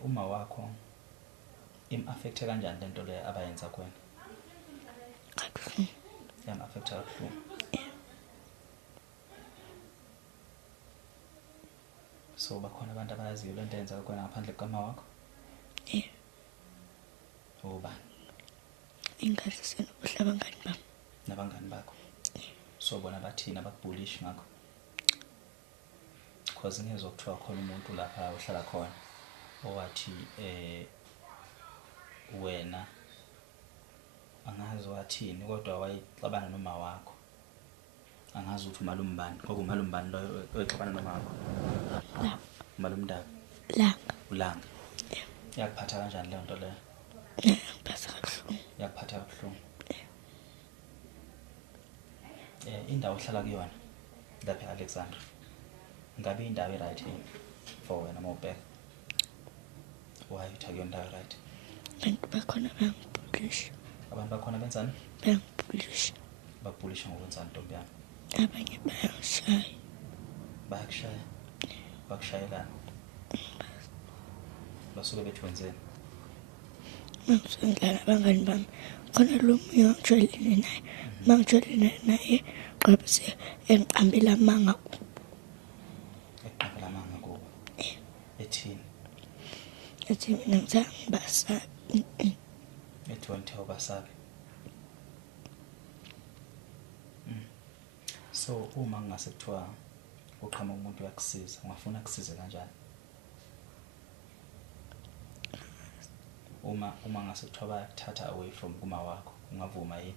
uma wakho im-affecte kanjani lento le abayenza kuwena kabuhlungu yam-affecte kabuhlungu so bakhona abantu abayaziyo lento eyenza kuwena ngaphandle kukama wakho ubani ingazisena ubuhle abangani bami nabangani bakho so bona bathina bakubhulish ngakho cause ngezwe kuthiwa khona umuntu lapha uhlala khona owathi wena angazi wathini kodwa wayixabana noma wakho angazi ukuthi umalume bani ngokumalume bani lo oyixabana noma wakho umalume Ndaba ulanga yakuphatha kanjani le nto leyo yakuphatha kabuhlungu indawo ohlala kuyona lapha eAlexandra ngabe indawo right for wena mawubheka why uthi akuyona indawo right abantu bakhona bangibhulisha abantu bakhona benzani bangibhulisha bakubhulisha ngokwenzani ntombi yami abanye bayangishaya bayakushaya bakushayelana basuke bethi wenzeni mangizondlala abangani bami khona lo munye wangijwayelene naye mangijwayelene naye ngoba se engiqambela amanga eqabela manga kubo ethini ethi mina ngizabasabi ethi wena uthe ubasabi so uma ngase kuthiwa uqhamuka umuntu uyakusiza ungafuna akusize kanjani uma ngase kuthiwa bayakuthatha away from kuma wakho ungavuma yini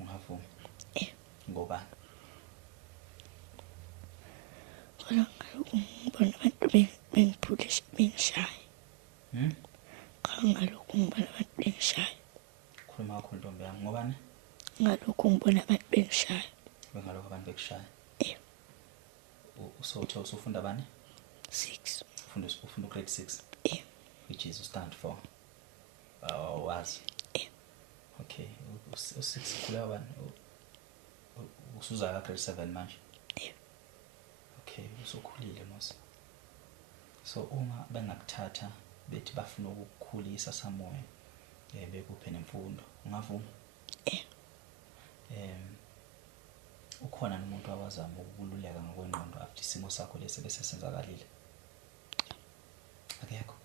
ungavuma ngobani kodwa ngibona abantu bengiphulisha bengishaya ngalokhu ngibona abantu bengishaya khuluma kakhulu ntombi yami ngobani ngalokhu ngibona abantu bengishaya bengalokho abantu bekushaya usothe usufunda bani 6 ufunda grade 6 which is stand for Wazi. Okay, u6 khula bani? Usuza ka grade 7 manje. Okay, usukhulile mos. So uma bengakuthatha bethi bafuna ukukukhulisa samoya bekuphe nemfundo, ungavuma? Ukhona nomuntu awazama ukululeka ngokwengqondo after isimo sakho lesi bese senzakalile? Akekho.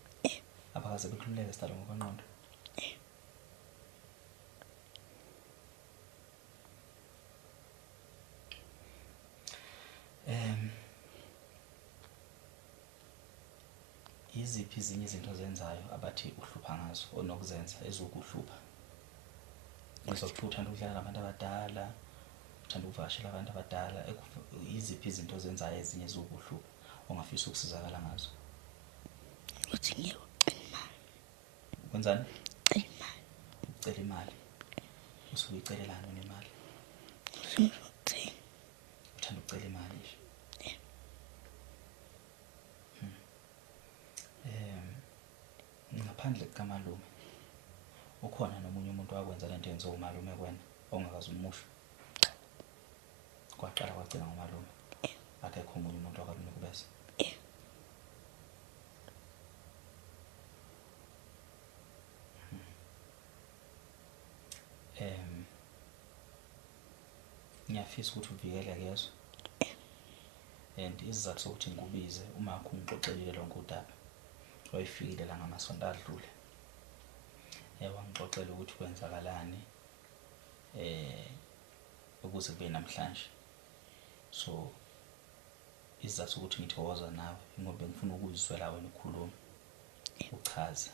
Abakaze bekhululeke sidalo ngokwengqondo? Iziphi izinye izinto ozenzayo abathi uhlupha ngazo onokuzenza ezokuhlupha? Ngizokuthi uthanda ukudlala nabantu abadala, uthanda ukuvakashela abantu abadala, iziphi izinto ozenzayo ezinye ezokuhlupha ongafisa ukusizakala ngazo? Uthi ngiyocela imali. Kwenzani? Cela imali. Ucela imali. Usuke uyicelelana nemali? Ngizothenga. Uthanda ukucela imali nje? Ngaphandle kamalume ukhona nomunye umuntu wakwenza lento yenziwa umalume kwena ongakazi umusho? Kwaqala kwagcina ngomalume? Akekho omunye umuntu wakalume kubese? Ngiyafisa ukuthi uvikeleke yeso. And isizathu sokuthi ngikubize uma ngixoxelile lonke udaba wayifikile la ngamasonto adlule. Wangixoxela ukuthi kwenzakalani ukuze kube namhlanje. So isizathu sokuthi ngithokoza nawe ngoba ngifuna ukuzizwela wena ukhuluma uchaza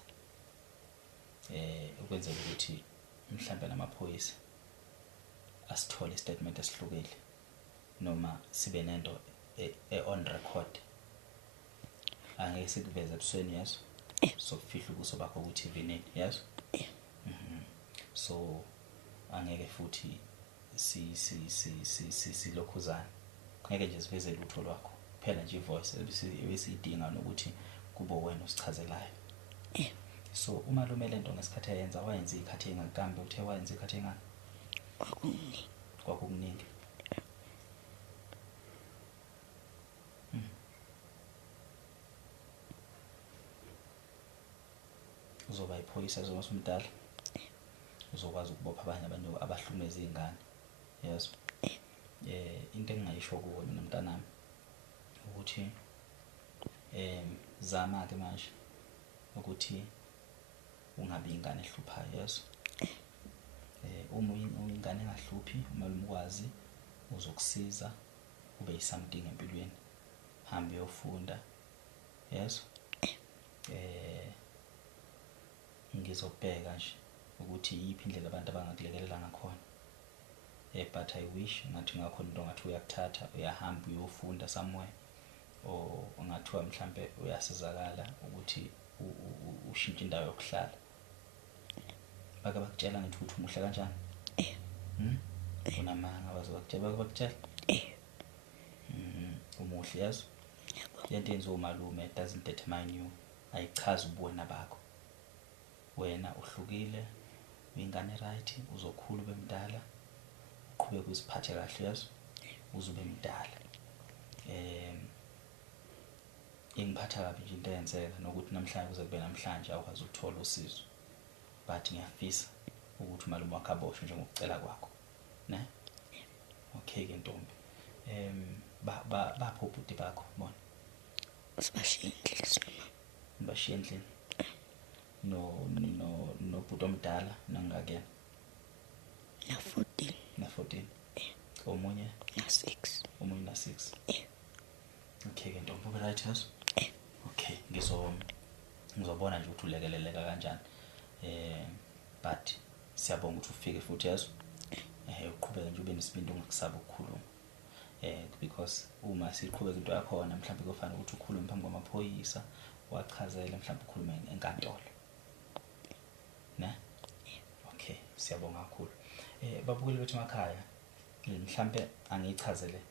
ukwenzela ukuthi mhlambe namaphoyisa asithole istatement esihlukile noma sibe nento on record. Angeke sikuveze ebusweni yeso. So kufihla ubuso bakho ku TV nini yeso. So angeke futhi silokhuzana. Ngeke nje siveze lutho lwakho. Kuphela nje ivoice ebesidinga nokuthi kube wena usichazelayo. So umalume lento ngesikhathi ayenza wayenza ikhathi engakambe uthe wayenza ikhathi engani? Kwakukuningi. Uzoba iphoyisa njengoba usumdala. Uzokwazi ukubopha abanye abantu abahlumeza izingane. Yeso. Into engingayisho kuwe mina mntanami ukuthi zama ke manje ukuthi ungabi ingane ehluphayo yeso. Uma uyingane engahluphi umalume ukwazi uzokusiza ube yisomething empilweni. Hambe uyofunda yeso. Ngizobheka nje ukuthi yiphi indlela abantu abangakulekelela ngakhona. But I wish ngathi ngakhona into ngathi uyakuthatha uyahamba uyofunda somewhere or ungathiwa mhlambe uyasizakala ukuthi ushintshe indawo yokuhlala. Bake bakutshela ngithi uthi umuhle kanjani? Unamanga bazokutshela bakutshela? Umuhle yazo. Lento yenziwa umalume doesn't determine you. Ayichazi ubuwena bakho. Wena uhlukile, uyingane right, uzokhula ube mdala, uqhubeke uziphathe kahle yazo, uzube mdala. Ingiphatha kabi nje into eyenzeka nokuthi namhlanje kuze kube namhlanje awukwazi ukuthola usizo. But ngiyafisa ukuthi umalume wakho aboshwe njengokucela kwakho. Ne? Okay ke ntombi. Bapho ubhuti bakho bona? Sibashiye endlini. Bashiye endlini. No bhuti omdala nangakena. Na 14. Omunye na 6. Omunye na 6. Okay ke ntombi ube right yazo? Okay, ngizobona nje ukuthi ulekeleleka kanjani. But siyabonga ukuthi ufike futhi yazo. Uqhubeke nje ube nesibindi ungakusaba ukukhuluma. Because uma siqhubeka into yakho na mhlawumbe kufanele ukuthi ukhulume phambi kwamaphoyisa wachazela mhlawumbe ukhulume enkantolo. Ne? Okay, siyabonga kakhulu. Babukeli bethu emakhaya, mhlawumbe angichazele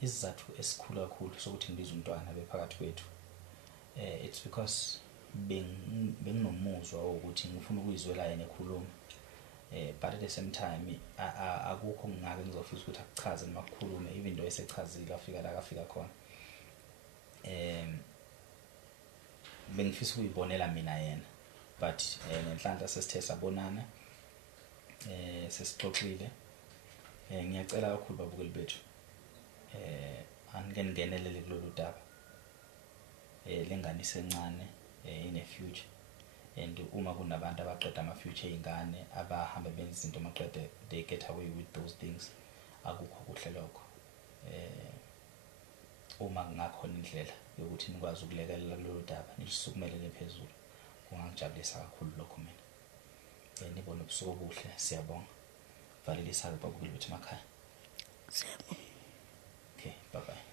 isizathu esikhulu kakhulu sokuthi ngibize umntwana bephakathi kwethu. It's because benginomuzwa ukuthi ngifuna ukuyizwela yena ekhuluma but at the same time akukho ngake ngizofisa ukuthi akuchaze noma kukhulume even though esechazile afika la afika khona bengifisa ukuyibonela mina yena but ngenhlanhla sesithe sabonana sesixoxile ngiyacela kakhulu babukeli bethu angeke ngenelele kulolu daba lengane isencane ine future and uma kunabantu abaqeda ama future ezingane abahamba benza izinto maqede they get away with those things akukho kuhle lokho uma kungakhona indlela yokuthi nikwazi ukulekelela kulolu daba nisukumelele phezulu kungangijabulisa kakhulu lokho mina nibone ubusuku obuhle siyabonga valelisa babukeli bethu emakhaya Siyabonga. okay bye bye